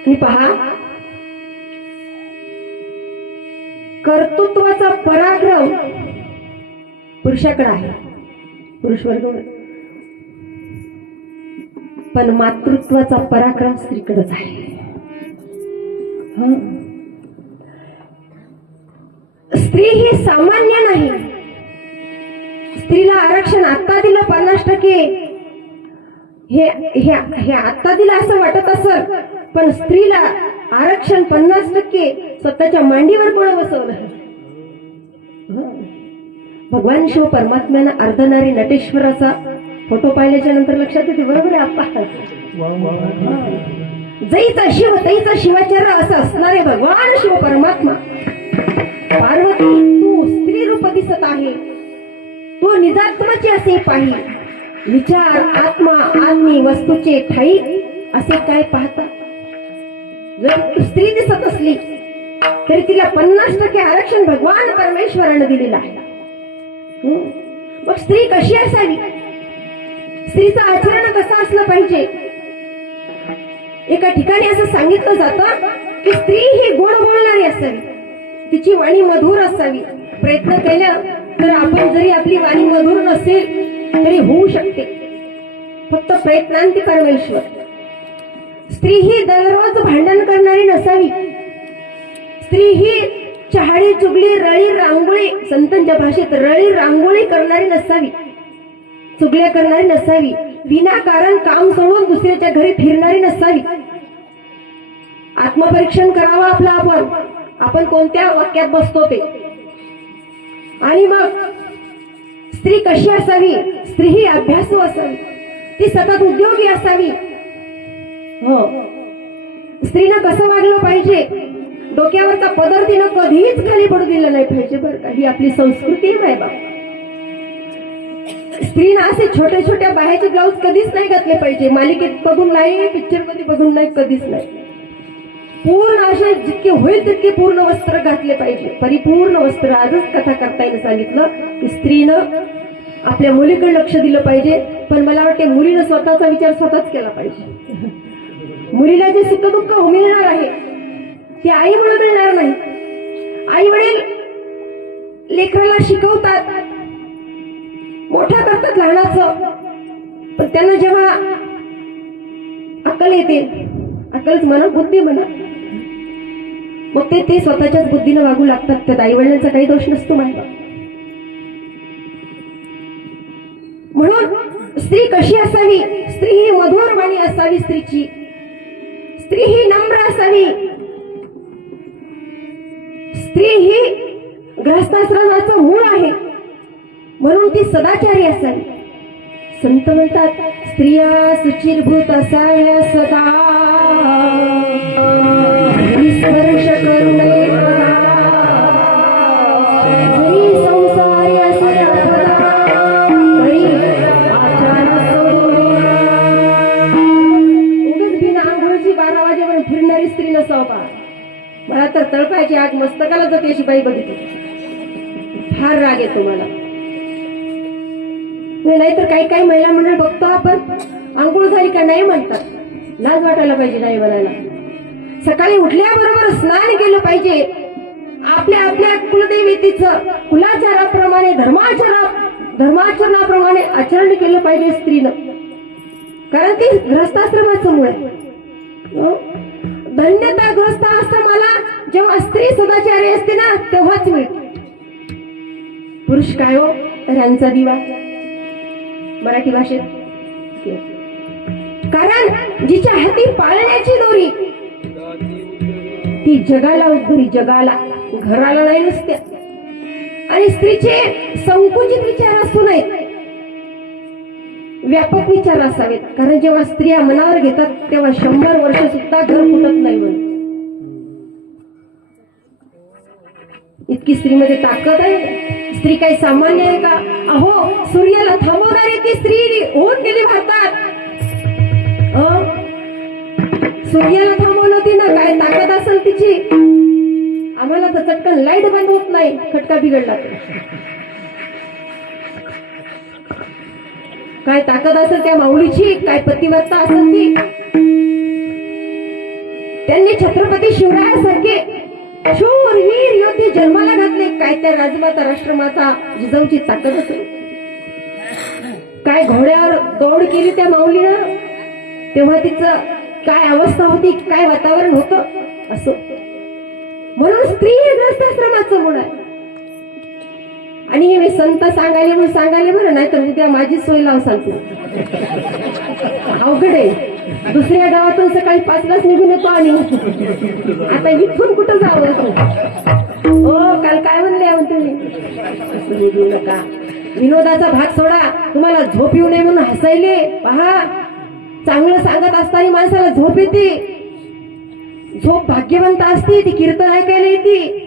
आणि पहा, कर्तृत्वाचा पराक्रम पुरुषाकडे आहे, पुरुष वर्ग, पण मातृत्वाचा पराक्रम स्त्रीकडेच आहे. स्त्री ही सामान्य नाही. स्त्रीला आरक्षण आता दिलं 50%, हे आता दिलं असं वाटत असेल, पण स्त्रीला आरक्षण 50% स्वतःच्या मांडीवर कोण बसवलं. भगवान शिव परमात्म्यानं अर्धनारी नटेश्वराचा फोटो पाहिल्याच्या नंतर लक्षात येते, बरोबर आहे आपा, जैचा शिव तैचा शिवाचार्य असं असणारे भगवान शिव परमात्मा. पार्वती तू स्त्री रूप दिसत आहे, तू निजात्माची असे पाही, विचार आत्मा आत्मी वस्तूचे ठाई असे काय पाहता. जर तू स्त्री दिसत असली तरी तिला 50% आरक्षण भगवान परमेश्वरानं दिलेलं आहे. मग स्त्री कशी असावी, स्त्रीचं आचरण कसं असलं पाहिजे. एका ठिकाणी असं सांगितलं जातं की स्त्री ही गोड बोलणारी असावी, तिची वाणी मधुर असावी. प्रयत्न केला तर आपण जरी आपली वाणी मधुर नसेल तरी होऊ शकते, फक्त प्रयत्नांती परमेश्वर. स्त्री ही दररोज भांडण करणारी नसावी. स्त्री ही चहाडी चुगली रळी रांगोळी, संतांच्या भाषेत रळी रांगोळी करणारी नसावी, चुगल्या करणारी नसावी. विनाकारण काम सोडून दुसऱ्याच्या घरी फिरणारी नसावी. आत्मपरीक्षण करावं आपलं, आपण कोणत्या वाक्यात बसतो ते. आणि मग स्त्री कशी असावी, स्त्री ही अभ्यासू असावी, ती सतत उद्योगी असावी. हो, स्त्रीनं कसं वागलं पाहिजे, डोक्यावरचा पदर तिनं कधीच खाली पडू दिला नाही पाहिजे बरं का. ही आपली संस्कृती आहे बाबा. स्त्रीनं असे छोट्या छोट्या बाह्याचे ब्लाऊज कधीच नाही घातले पाहिजे, मालिकेत बघून नाही, पिक्चर मध्ये बघून नाही, कधीच नाही. पूर्ण असे जितके होईल तितके पूर्ण वस्त्र घातले पाहिजे, परिपूर्ण वस्त्र. आजच कथा करताना सांगितलं की स्त्रीनं आपल्या मुलीकडे लक्ष दिलं पाहिजे, पण मला वाटते मुलीनं स्वतःचा विचार स्वतःच केला पाहिजे. मुलीला जे सुख दुःख मिळणार आहे ते आईमुळे मिळणार नाही. आई वडील लेकराला शिकवतात, मोठा करतात लहानाचं, पण त्यांना जेव्हा अक्कल येते, अक्कलच म्हणा बुद्धी म्हणा, मग ते स्वतःच्याच बुद्धीनं वागू लागतात. त्यात आई वडिलांचा काही दोष नसतो माहिती. म्हणून स्त्री कशी असावी, स्त्री ही मधुर वाणी असावी स्त्रीची, स्त्री ही नम्र असावी, स्त्री ही गृहस्थाश्रमाचं मूळ आहे म्हणून ती सदाचारी असावी. संत म्हणतात स्त्रिया सुचिरभूत असाव्या सदा, स्पर्श करू नये जरी संसारी असे तरी आचार सोडू नये. उगाच बिना आंघोळीची 12 वाजेपर्यंत फिरणारी स्त्री नसावं का. मला तर तळपायची आग मस्तकाला जाते अशी बाई बघितली, फार राग येतो मला. नाहीतर काही काही महिला मंडळ बघतो आपण, आंघोळ झाली का नाही म्हणतात, लाज वाटायला पाहिजे नाही म्हणायला. सकाळी उठल्याबरोबर स्नान केलं पाहिजे, आपल्या आपल्या कुलदेवतेचं कुलाचाराप्रमाणे धर्माचरणाप्रमाणे आचरण केलं पाहिजे स्त्रीनं, कारण ती गृहस्थाश्रमाचं मूळ आहे. धन्यता गृहस्थाश्रमाला जेव्हा स्त्री सदाचारी असते ना तेव्हाच मिळते. पुरुष काय हो, त्यांचा दिवा मराठी भाषेत. कारण जिच्या हाती पाळण्याची दोरी ती जगाला उद्धरी, जगाला, घराला नाही नसते. आणि स्त्रीचे संकुचित विचार असू नये, व्यापक विचार असावेत. कारण जेव्हा स्त्रिया मनावर घेतात तेव्हा 100 वर्ष सुद्धा घर फुटत नाही म्हणून. इतकी स्त्रीमध्ये ताकद आहे. स्त्री काही सामान्य आहे का? अहो, सूर्याला थांबवणारी ती स्त्री होऊन गेली भारतात. सूर्याला थांबवलं ती ना, काय ताकद असेल तिची. आम्हाला तर चटकन लाईट बंद होत नाही खटका बिघडला तर. काय ताकद असेल त्या माऊलीची, काय पतिव्रता असेल ती. त्यांनी छत्रपती शिवरायासारखे शूरवीर योद्धे जन्माला घातले. काय त्या राजमाता राष्ट्रमाता जिजाऊची ताकद असेल. काय घोड्यावर दौड केली त्या माऊलीनं, तेव्हा तिचं काय अवस्था होती, काय वातावरण होतं. असं म्हणून स्त्री हे गृहस्थाश्रमाचं गुण आहे. आणि हे मी संत सांगायले म्हणून सांगायले बरं, नाही तर उद्या माझी सोय लाव सांगतो. अवघड आहे. दुसऱ्या गावातून सकाळी 5लाच निघून येतो आणि आता इथून कुठं जावं. हो, काल काय म्हणले तुम्ही? निघू नका. विनोदाचा भाग सोडा. तुम्हाला झोप येऊ नये म्हणून हसायले. पहा, चांगलं सांगत असताना माणसाला झोप येते. झोप भाग्यवंत असते, ती कीर्तन ऐकायला येते.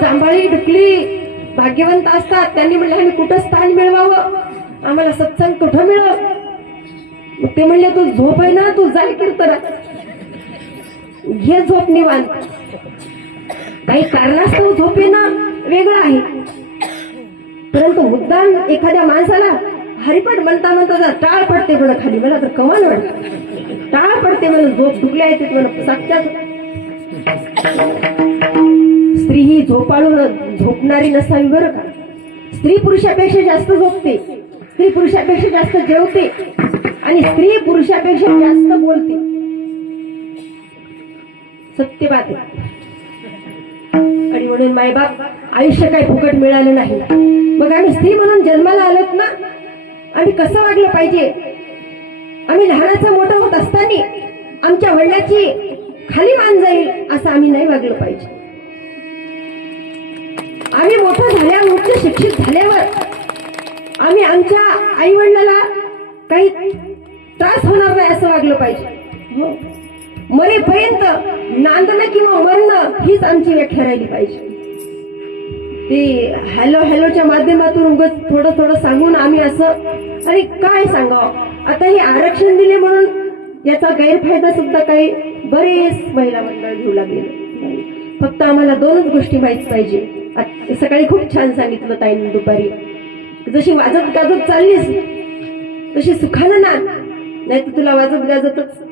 जांभळी डुकली भाग्यवंत असतात. त्यांनी म्हणलं आम्ही कुठं स्थान मिळवावं, आम्हाला सत्संग कुठं मिळव. ते म्हणले तू झोप आहे ना, तू जाय कीर्तनात, घे झोप निवांत. काही कारणास्तव झोप येणं वेगळं आहे, परंतु मुद्दाम एखाद्या माणसाला हरिपाठ म्हणता म्हणता टाळ पडते म्हणा खाली. मला तर कमाल वाटत. टाळ पडते मला, झोप ढुकल्या येते म्हणा साक्षात. स्त्री ही झोपाळून झोपणारी नसावी बरं का. स्त्री पुरुषापेक्षा जास्त झोपते, स्त्री पुरुषापेक्षा जास्त जेवते आणि स्त्री पुरुषापेक्षा जास्त बोलते. सत्य बात आहे. आणि म्हणून मायबाप आयुष्य काही फुकट मिळालं नाही. मग आम्ही स्त्री म्हणून जन्माला आलोत ना, आम्ही कसं वागलं पाहिजे. आम्ही लहानाचं मोठं होत असताना आमच्या वडिलाची खाली मान जाईल असं आम्ही नाही वागलं पाहिजे. आम्ही मोठं झाल्यावर, उच्च शिक्षित झाल्यावर आम्ही आमच्या आई वडिलाला काही त्रास होणार नाही असं वागलं पाहिजे. मरेपर्यंत नांदणं किंवा मरणं हीच आमची व्याख्या राहिली पाहिजे. ते हॅलोच्या माध्यमातून उगाच थोडं थोडं सांगून आम्ही असं, आणि काय सांगावं. आता हे आरक्षण दिले म्हणून याचा गैरफायदा सुद्धा काही बरेच महिला मंडळ घेऊ लागले. फक्त आम्हाला 2च गोष्टी माहित पाहिजे. सकाळी खूप छान सांगितलं ताईंनी दुपारी, जशी वाजत गाजत चाललीस तशी सुखानं ना, नाही तर तुला वाजत गाजतच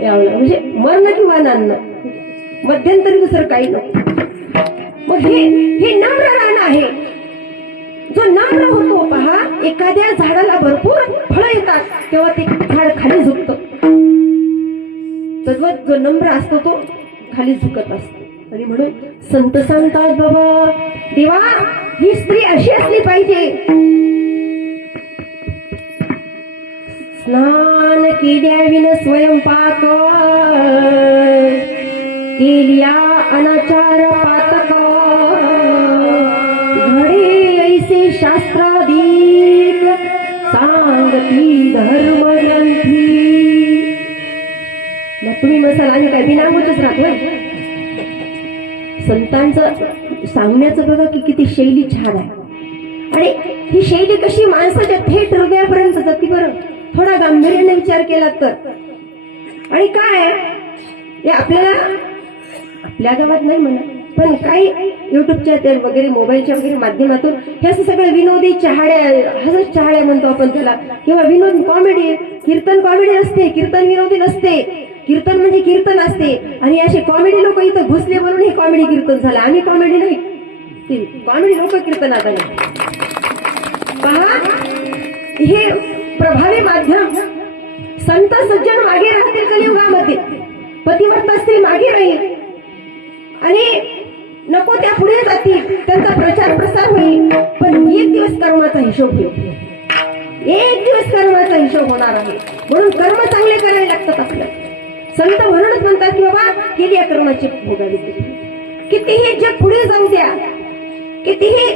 यावं, म्हणजे मरण किंवा नांदणं, मध्यंतरी दुसरं काही नको. मग हे नम्र राहणं आहे. जो नम्र होतो, पहा, एखाद्या झाडाला भरपूर फळं येतात तेव्हा ते झाड खाली झुकतं. तद्वत जो नम्र असतो तो खाली झुकत असतो. आणि म्हणून संत सांगतात, बाबा देवा ही स्त्री अशी असली पाहिजे. स्नान केल्याविन स्वयंपाक, केलिया अनाचार पातक, घडे ऐसे शास्त्राधिक, सांगती धर्मग्रंथी. मग तुम्ही मसाला आणि काय बिनामूचच राहतोय. संतांचं सांगण्याचं बघा की किती शैली छान आहे. आणि ही शैली कशी माणसाच्या थेट हृदयापर्यंत जाती बरं, थोडा गांभीर्याने विचार केला तर. आणि काय हे आपल्याला आपल्या गावात नाही म्हणा, पण काही युट्यूबच्या वगैरे मोबाईलच्या वगैरे माध्यमातून हे असं सगळं विनोदी चहाड्या, हसत चहाड्या म्हणतो आपण त्याला, किंवा विनोद कॉमेडी. कीर्तन कॉमेडी नसते, कीर्तन विनोदी नसते. कीर्तन म्हणजे कीर्तन असते. आणि असे कॉमेडी लोक इथं घुसले म्हणून हे कॉमेडी कीर्तन झालं. आम्ही कॉमेडी नाही, कॉमेडी लोक कीर्तनात आले. पहा, हे प्रभावी माध्यम. संत सज्जन मागे राहतील कलियुगामध्ये, पतिव्रता स्त्री मागे राहील आणि नको त्या पुढे जातील, त्यांचा प्रचार प्रसार होईल. पण एक दिवस कर्माचा हिशोब होईल, एक दिवस कर्माचा हिशोब होणार आहे. म्हणून कर्म चांगले करायला लागतात आपल्याला. संत म्हणूनच म्हणतात की बाबा केली कर्माची भोगावी. कितीही जग पुढे जाऊ द्या, कितीही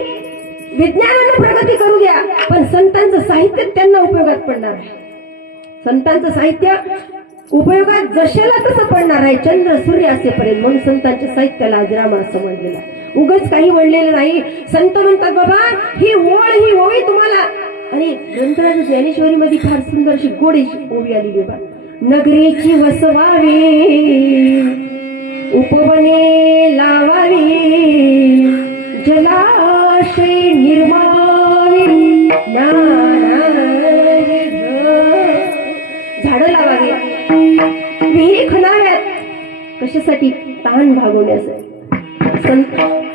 विज्ञानाने प्रगती करू द्या, पण संतांचं साहित्य त्यांना उपयोगात पडणार आहे. संतांचं साहित्य उपयोगात जशाला तसं पडणार आहे, चंद्र सूर्य असेपर्यंत. म्हणून संतांच्या साहित्याला अजरामर असं म्हणलेलं आहे. उगाच काही म्हणलेलं नाही. संत म्हणतात बाबा ही ओळ ही ओवी तुम्हाला. आणि ग्रंथराज ज्ञानेश्वरीमध्ये फार सुंदर अशी गोडीची ओवी आली बाबा. नगरीची वसवावी उपवने लावावी जलाशय निर्मावी झाडं लावावी विहीर खणाव्यात. कशासाठी? तहान भागवण्यासाठी.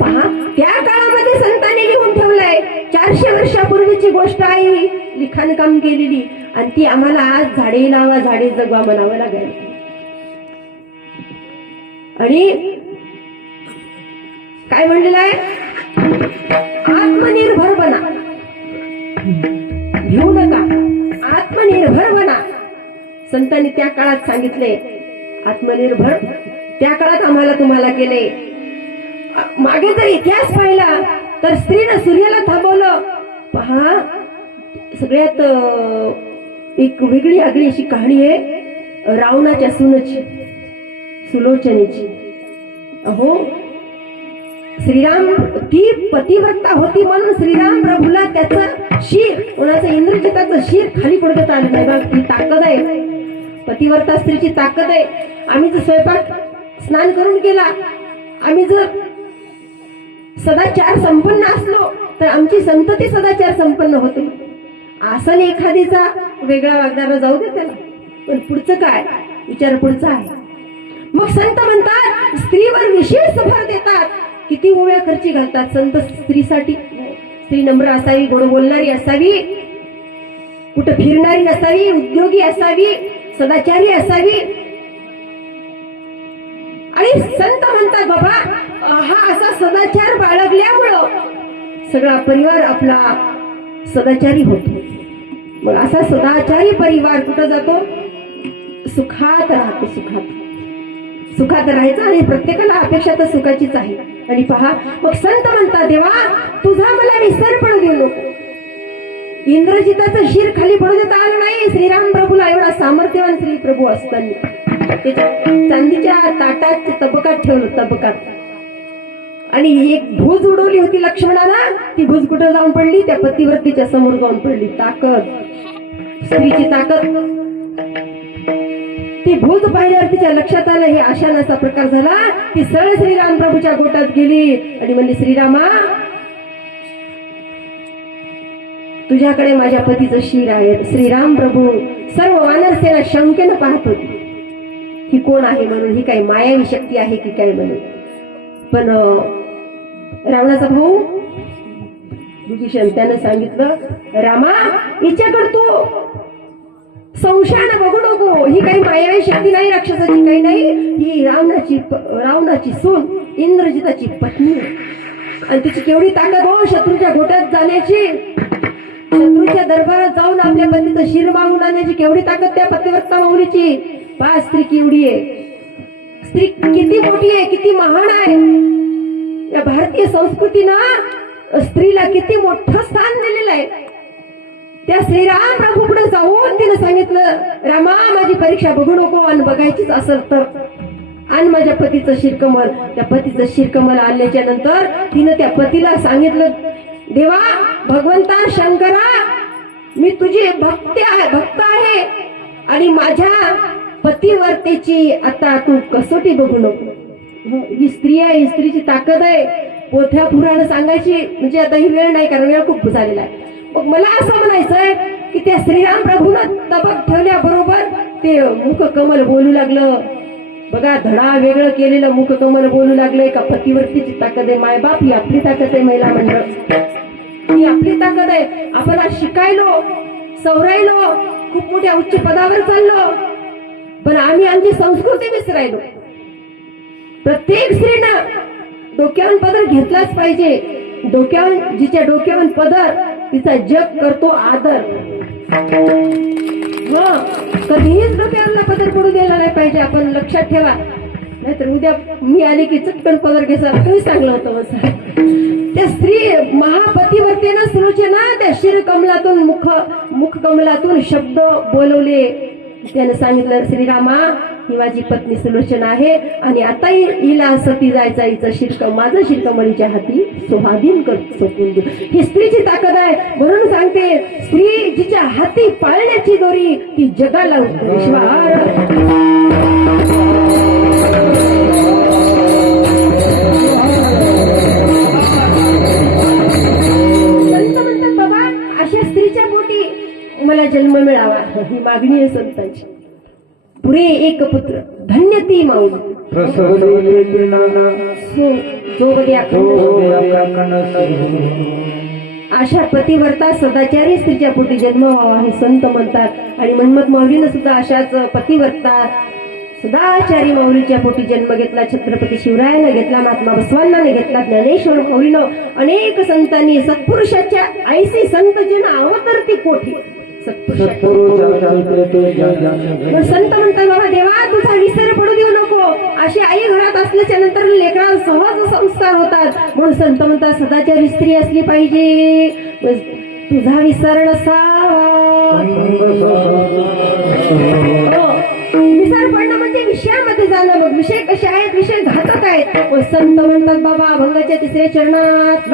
पहा त्या काळामध्ये संतांनी लिहून ठेवलंय. 400 वर्षापूर्वीची गोष्ट आहे, लिखाणकाम केलेली. आणि ती आम्हाला आज झाडे लावा झाडे जगवा म्हणावं लागेल. आणि काय म्हणलेलं आहे? आत्मनिर्भर बना, घेऊ नका, आत्मनिर्भर बना. संतांनी त्या काळात सांगितले आत्मनिर्भर. त्या काळात आम्हाला तुम्हाला केले. मागे जर इतिहास पाहिला तर स्त्रीनं सूर्याला थांबवलं. पहा सगळ्यात एक वेगळी आगळी अशी कहाणी आहे रावणाच्या सुनेची, सुलोचनेची. अहो श्रीराम ती पतिव्रता होती म्हणून श्रीराम प्रभूला त्याचं शिर, कोणाचं इंद्रजिताचं शिर खाली पडत आलं नाही. बघ ती ताकद आहे, पतिव्रता स्त्रीची ताकद आहे. आम्ही जर स्वयंपाक स्नान करून केला, आम्ही जर सदाचार संपन्न असलो तर आमची संतती सदाचार संपन्न होते. असं एखादीचा वेगळा वागणारा जाऊ दे त्याला, पण पुढचं काय विचार पुढचा आहे. मग संत म्हणतात स्त्रीवर विशेष भर देतात. किती ओव्या खर्ची घालतात संत स्त्रीसाठी. स्त्री नम्र असावी, गोड बोलणारी असावी, कुठं फिरणारी नसावी, उद्योगी असावी, सदाचारी असावी. आणि संत म्हणतात बाबा हा असा सदाचार बाळगल्यामुळं सगळा परिवार आपला सदाचारी होतो. मग असा सदाचारी परिवार कुठं जातो? सुखात राहतो. सुखात राहायचं. आणि प्रत्येकाला अपेक्षा तर सुखाचीच आहे. आणि पहा मग संत म्हणतात देवा तुझा मला विसर पडू देऊ नको. इंद्रजिताचं शिर खाली पडू देता आलं नाही श्रीराम प्रभूला. एवढा सामर्थ्यवान श्री प्रभू असताना त्याच्या चांदीच्या ताटात तबकात ठेवलं, तबकात. आणि एक भूज उडवली होती लक्ष्मणाला. ती भूज कुठं जाऊन पडली? त्या पतिव्रतीच्या समोर जाऊन पडली. ताकद, स्त्रीची ताकद. ती भूज पाहिल्यावर तिच्या लक्षात आलं हे अशानाचा प्रकार झाला. ती सरळ श्रीराम प्रभूच्या गोटात गेली आणि म्हणली श्रीरामा तुझ्याकडे माझ्या पतीचं शिर आहे. श्रीराम प्रभू सर्व वानरसेना शंकेनं पाहत होती ही कोण आहे म्हणून, ही काही मायावी शक्ती आहे की काय म्हणून. पण रावणाचा भाऊ विभीषण त्यानं सांगितलं रामा हिच्याकडे तू संशयानं बघू नको. ही काही मायावी शक्ती नाही, राक्षसाची काही नाही. ही रावणाची सून इंद्रजिताची पत्नी आणि तिची केवढी ताकद हो शत्रूच्या गोट्यात जाण्याची, शत्रूच्या दरबारात जाऊन आपल्या पतीचं शिर मागून आणण्याची केवढी ताकद त्या पतिव्रता माऊलीची. पहा स्त्री केवढी आहे, स्त्री किती मोठी आहे, किती महान आहे. या भारतीय संस्कृतीनं स्त्रीला किती मोठं स्थान दिलेलं आहे. त्या श्रीराम प्रभू पुढे जाऊन तिने सांगितलं रामा माझी परीक्षा बघू नको आणि बघायचीच असेल तर आण माझ्या पतीचं शिरकमल. त्या पतीचं शिरकमल आणल्याच्या नंतर तिनं त्या पतीला सांगितलं देवा भगवंता शंकरा मी तुझी भक्त आहे आणि माझ्या पतिव्रतेची आता तू कसोटी बघू नको. ही स्त्री आहे, ही स्त्रीची ताकद आहे. पोथ्या पुराण सांगायची म्हणजे आता ही वेळ नाही कारण वेळ खूप झालेला आहे. मग मला असं म्हणायचंय की त्या श्रीराम प्रभूनं तबक ठेवल्याबरोबर ते मुख कमल बोलू लागलं. बघा धडा वेगळं केलेलं मुख कमल बोलू लागलंय का पतिव्रतीची ताकद आहे. मायबाप ही आपली ताकद आहे. महिला मंडळ ही आपली ताकद आहे. आपण आज शिकायलो, सवरायलो, खूप मोठ्या उच्च पदावर चाललो, पण आम्ही आमची संस्कृती विसरायलो. प्रत्येक स्त्रीनं डोक्यावर पदर घेतलाच पाहिजे. डोक्यावर जिच्या डोक्यावर पदर तिचा जग करतो आदर. कधीच डोक्यावरला पदर पडू द्यायला नाही पाहिजे. आपण लक्षात ठेवा. नाहीतर उद्या मी आले की चटकन पदर घेसा तुम्ही सांगलं होतं बसा. त्या स्त्री महापतिवर्तेनं सुलोचना त्या शिरकमलातून मुख कमलातून शब्द बोलवले. त्यानं सांगितलं, श्रीरामा ही माझी पत्नी सुलोचना आहे आणि आता हिला सती जायचा, हिचं शिरकम माझं शिरकमणीच्या हाती स्वाधीन सोपून देऊ. ही स्त्रीची ताकद आहे. म्हणून सांगते, स्त्री जिच्या हाती पाळण्याची दोरी ती जगाला मला जन्म मिळावा ही मागणी आहे संतांची. पुरे एक पुत्र धन्य ती माऊली अशा पतिव्रता सदाचारी स्त्रीच्या पोटी जन्म व्हावा हे संत म्हणतात. आणि मनमत माऊलीनं सुद्धा अशाच पतिव्रता सदाचारी माऊलीच्या पोटी जन्म घेतला. छत्रपती शिवरायानं घेतला, महात्मा बसवांनाने घेतला, ज्ञानेश्वर माऊलीनं, अनेक संतांनी. सत्पुरुषाच्या ऐसी संत जन अवतरती कोठी. संत म्हणतात, बाबा देवा तुझा विसर पडू देऊ नको. अशी आई घरात असल्याच्या नंतर लेकराला सहज संस्कार होतात. म्हणून संत म्हणतात, सदाचारी स्त्री असली पाहिजे, तुझा विसर नसावा. विसर पडणं म्हणजे विषयामध्ये जाणं. मग विषय कसे आहेत? विषय घातक आहेत. संत म्हणतात, बाबा अभंगाच्या 3ऱ्या चरणात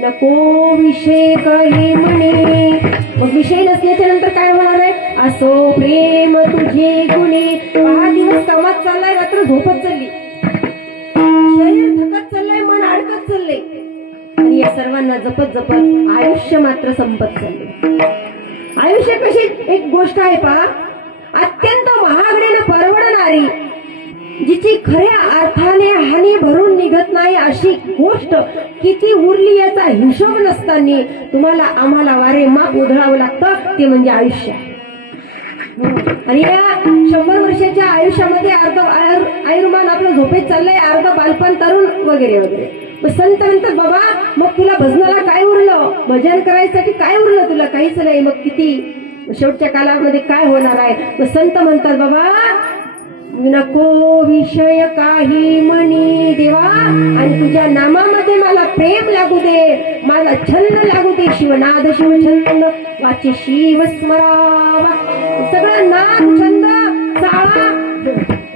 नको विषय काही म्हणे. मग विषय नसल्याच्या नंतर काय होणार आहे? असो प्रेम तुझे गुणे. 5 दिवस कामात चाललाय, रात्र झोपत चालली, शरीर थकत चाललंय, मन अडकत चाललंय, आणि या सर्वांना जपत जपत आयुष्य मात्र संपत चालले. आयुष्य कशी एक गोष्ट आहे पहा, अत्यंत महागडीनं परवडणारी, जिची खऱ्या अर्थाने हानी भरून निघत नाही अशी गोष्ट किती उरली याचा हिशोब नसताना तुम्हाला आम्हाला वारे माप उधळावं लागतं, ते म्हणजे आयुष्य. आणि या 100 वर्षाच्या आयुष्यामध्ये अर्ध आयुर्मान आपलं झोपेत चाललंय, अर्ध बालपण, तरुण वगैरे वगैरे. मग संत म्हणतात, बाबा मग तुला भजनाला काय उरलं? भजन करायसाठी काय उरलं तुला? काहीच नाही. मग किती शेवटच्या कालामध्ये काय होणार आहे? मग संत म्हणतात, बाबा नको विषय काही म्हणी देवा, आणि तुझ्या नामामध्ये मला प्रेम लागू दे, मला छंद लागू दे, शिवनाद शिवछंद वाचे शिव स्मरावा. सगळा नाद छंद चाळा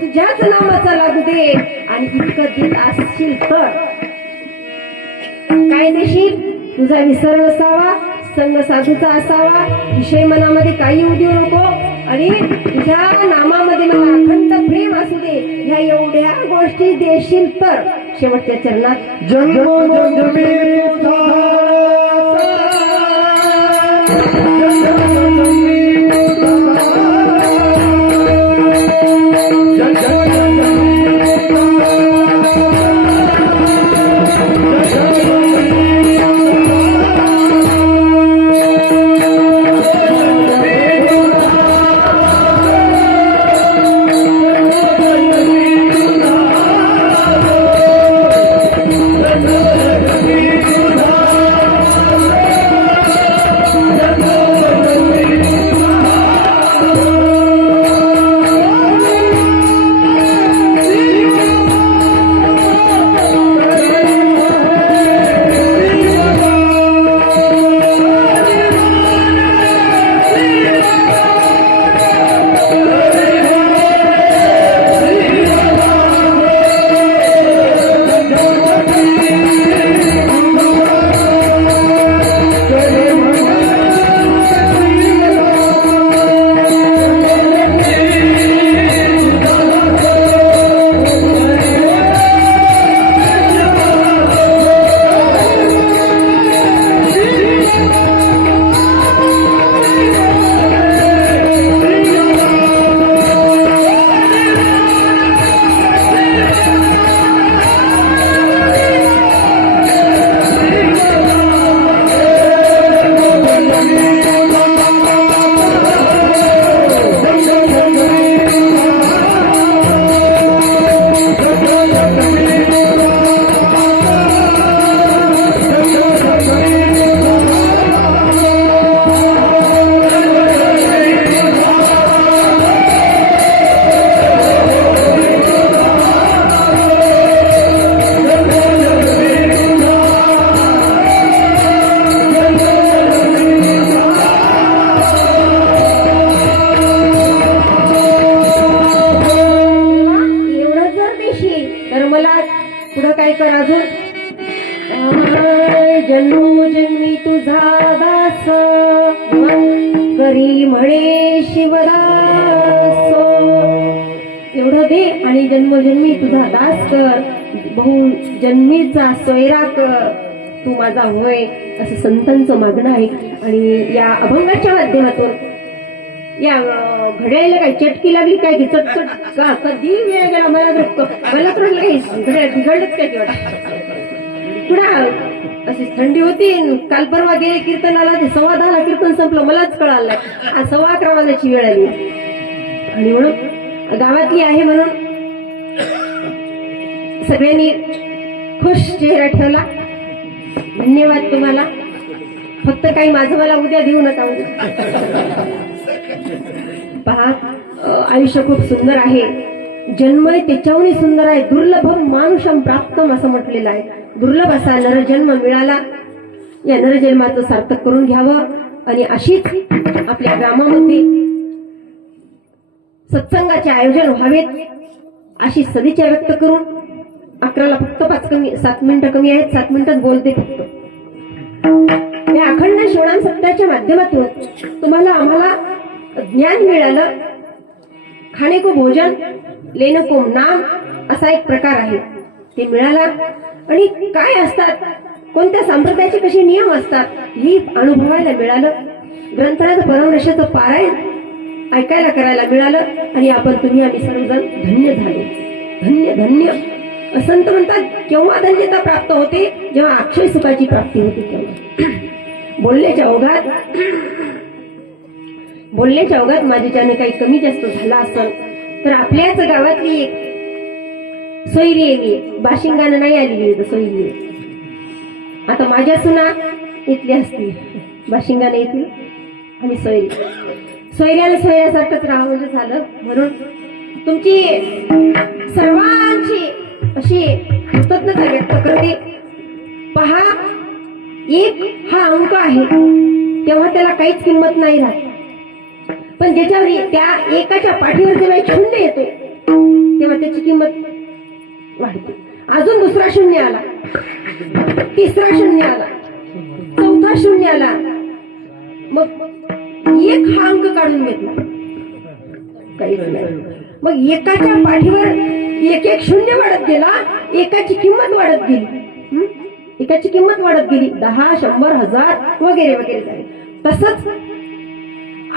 तुझ्याच नामाचा लागू दे. आणि इतकं देत असशील तर काय देशील? तुझा विसर नसावा, संग साधूचा असावा, विषय मनामध्ये काही येऊ देऊ नको, आणि तुझ्या नामामध्ये मला अखंड प्रेम असू दे. ह्या एवढ्या गोष्टी देशील तर शेवटच्या चरणात करी म्हणे शिवदास, एवढं दे आणि जन्मजन्मी तुझा दास कर, बहु जन्मीचा सोयरा कर, तू माझा होय, असं संतांचं मागणं आहे. आणि या अभंगाच्या माध्यमातून या घड्याळाला काही चटकी लागली काय की चटचट का कधी वेळ गेला मला तर वाटलं काही घड्याळ बिघडलंच काय की पुढे अशी थंडी होती. काल परवा गेले कीर्तनाला, ते 10:15 कीर्तन संपलं, मलाच कळालं नाही. आज 11:15 वाजण्याची वेळ आली. आणि म्हणून गावातली आहे म्हणून सगळ्यांनी खुश चेहरा ठेवला. धन्यवाद तुम्हाला. फक्त काही माझं मला उद्या देऊ नका. पहा, आयुष्य खूप सुंदर आहे. जन्म त्याच्याहूनही सुंदर आहे. दुर्लभम मानुषम प्राप्तम असं म्हटलेलं आहे. दुर्लभ असा नरजन्म मिळाला. या नरजन्माचं सार्थक करून घ्यावं. आणि अशीच आपल्या ग्रामामध्ये सत्संगाचे आयोजन व्हावेत अशी सदिच्छा व्यक्त करून 11ला फक्त 7 मिनिटं कमी आहेत. 7 मिनिटच बोलते फक्त. या अखंड शिवणाम सत्याच्या माध्यमातून तुम्हाला आम्हाला ज्ञान मिळालं. खाणे को भोजन, लेणं को नाम असा एक प्रकार आहे, ते मिळाला. आणि काय असतात, कोणत्या संप्रदायाचे कसे नियम असतात ही अनुभवायला मिळालं. ग्रंथात परमनशाचं पारायण ऐकायला करायला मिळालं. आणि तुम्ही आम्ही सर्वजण धन्य झालो. धन्य धन्य. संत म्हणतात केव्हा धन्यता प्राप्त होते, जेव्हा अक्षय सुखाची प्राप्ती होते तेव्हा. बोलण्याच्या ओघात माझी ज्याने काही कमी जास्त झाला असेल तर आपल्याच गावातली एक सोयरी आहे. मी बाशिंगानं नाही आलेली तर सोयरी आहे. आता माझ्या सुना इथली असतील, बाशिंगाने येतील. आणि सोयऱ्याने सोयऱ्यासारखंच राहा म्हणजे झालं. म्हणून तुमची सर्वांची अशी कृतज्ञता व्यक्त करते. पहा, एक हा अंक आहे तेव्हा त्याला काहीच किंमत नाही राहत. पण ज्याच्यावर त्या एकाच्या पाठीवर जेव्हा एक शून्य येतो तेव्हा त्याची किंमत वाढते. अजून दुसरा शून्य आला, तिसरा शून्य आला, चौथा शून्य आला, मग एक हा अंक काढून घेतला, काहीच नाही. मग एकाच्या पाठीवर एक एक शून्य वाढत गेला, एकाची किंमत वाढत गेली. एकाची किंमत वाढत गेली 10, 100, 1000 वगैरे वगैरे झाले. तसंच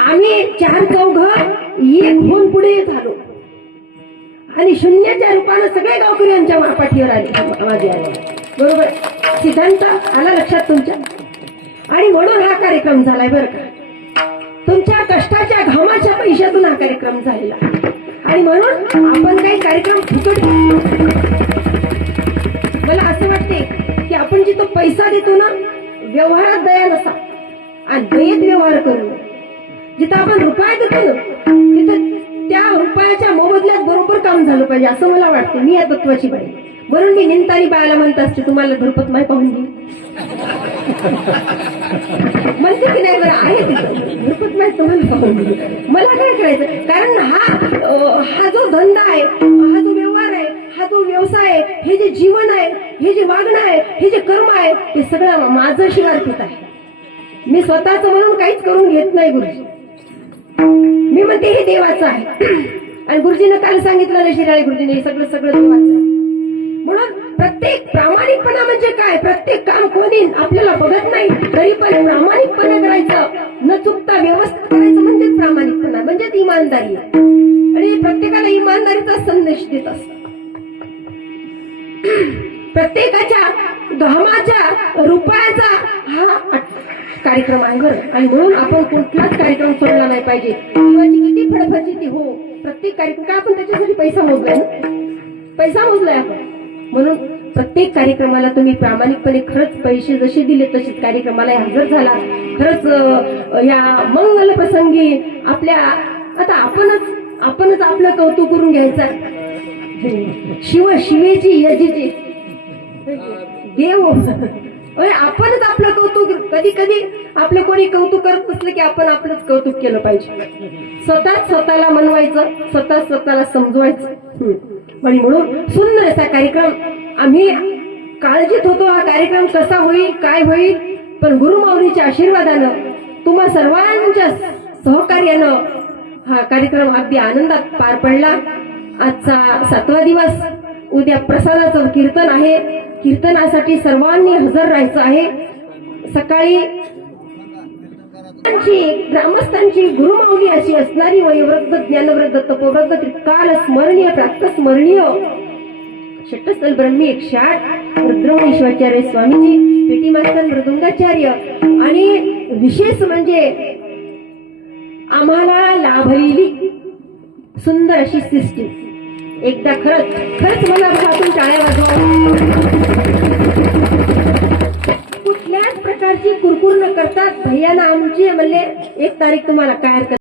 आम्ही 4 चौघ एक होऊन पुढे झालो. आणि शून्याच्या रूपानं सगळे गावकरी आमच्या पाठीवर आले, माझे आले. बरोबर, सिद्धांत आला लक्षात तुमच्या. आणि म्हणून हा कार्यक्रम झालाय बरं का. तुमच्या कष्टाच्या घामाच्या पैशातून हा कार्यक्रम झालेला. आणि म्हणून आपण काही कार्यक्रम फुकट, मला असं वाटते की आपण जिथं पैसा देतो ना, व्यवहारात दया नसा आणि दयेत व्यवहार करू. जिथं आपण रुपया देतो ना तिथं त्या रुपयाच्या मोबदल्यात बरोबर काम झालं पाहिजे असं मला वाटतं. मी या तत्वाची बाई. म्हणून मी निंतानी बायाला म्हणत असते, तुम्हाला धुरपत माय पाहून घे म्हणते की नाही. बरं आहे तिथं धुरपत माय तुम्हाला पाहून घे. मला काय करायचं, कारण हा जो धंदा आहे, हा जो व्यवहार आहे, हा जो व्यवसाय आहे, हे जे जीवन आहे, हे जे वागणं आहे, हे जे कर्म आहे, हे सगळं माझं शिवार्पित आहे. मी स्वतःच म्हणून काहीच करून घेत नाही गुरुजी. मी म्हणते हे देवाचं आहे. आणि गुरुजीनं काल सांगितलं ना, शिराळे गुरुजीने, हे सगळं देवाचं आहे. म्हणून प्रत्येक प्रामाणिकपणा म्हणजे काय, प्रत्येक काम कोणी आपल्याला बघत नाही तरी पण प्रामाणिकपणे करायचं, न चुकता व्यवस्थित करायचं म्हणजे प्रामाणिकपणा, म्हणजेच इमानदारी. आणि प्रत्येकाला इमानदारीचा संदेश देत असतात. प्रत्येकाच्या घामाच्या रुपयाचा हा कार्यक्रम आहे बरं. आणि म्हणून आपण कुठलाच कार्यक्रम सोडला नाही पाहिजे. जीवाची किती फळफळची हो, प्रत्येक कार्यक्रम काय आपण त्याच्यासाठी पैसा मोजलाय ना, पैसा मोजलाय आपण. म्हणून प्रत्येक कार्यक्रमाला तुम्ही प्रामाणिकपणे खरंच पैसे जसे दिले तसेच कार्यक्रमाला हजर झाला. खरंच या मंगल प्रसंगी आपल्या आता आपणच आपलं कौतुक करून घ्यायचं. शिवेची यजीची देव, आपणच आपलं कौतुक. कधी कधी आपलं कोणी कौतुक करत नसलं की आपण आपलंच कौतुक केलं पाहिजे. स्वतःला मनवायचं, स्वतःला समजवायचं. आणि म्हणून सुंदर असा कार्यक्रम आम्ही काळजीत होतो, हा कार्यक्रम कसा होईल, काय होईल. पण गुरुमाऊलीच्या आशीर्वादानं तुम्हा सर्वांच्या सहकार्यानं हा कार्यक्रम अगदी आनंदात पार पडला. आजचा 7वा दिवस. उद्या प्रसादाचं कीर्तन आहे. कीर्तनासाठी सर्वांनी हजर राहायचं आहे. सकाळी ग्रामस्थांची गुरुमाऊली अशी असणारी वयोवृद्ध ज्ञानवृद्ध तपोवृद्ध त्रिकाल स्मरणीय प्रातस्मरणीय षट्स्थल ब्रह्मी 108 रुद्रमहेश्वराचार्य स्वामीजी, पेटी मास्तर मृदुंगाचार्य आणि विशेष म्हणजे आम्हाला लाभलेली सुंदर अशी सिस्टीम. एकदा खरंच मला आपण टाळ्या वाजवा. कुठल्याच प्रकारची कुरकुर न करतात भैयाना आमची म्हणले 1 तारीख तुम्हाला काय हरकत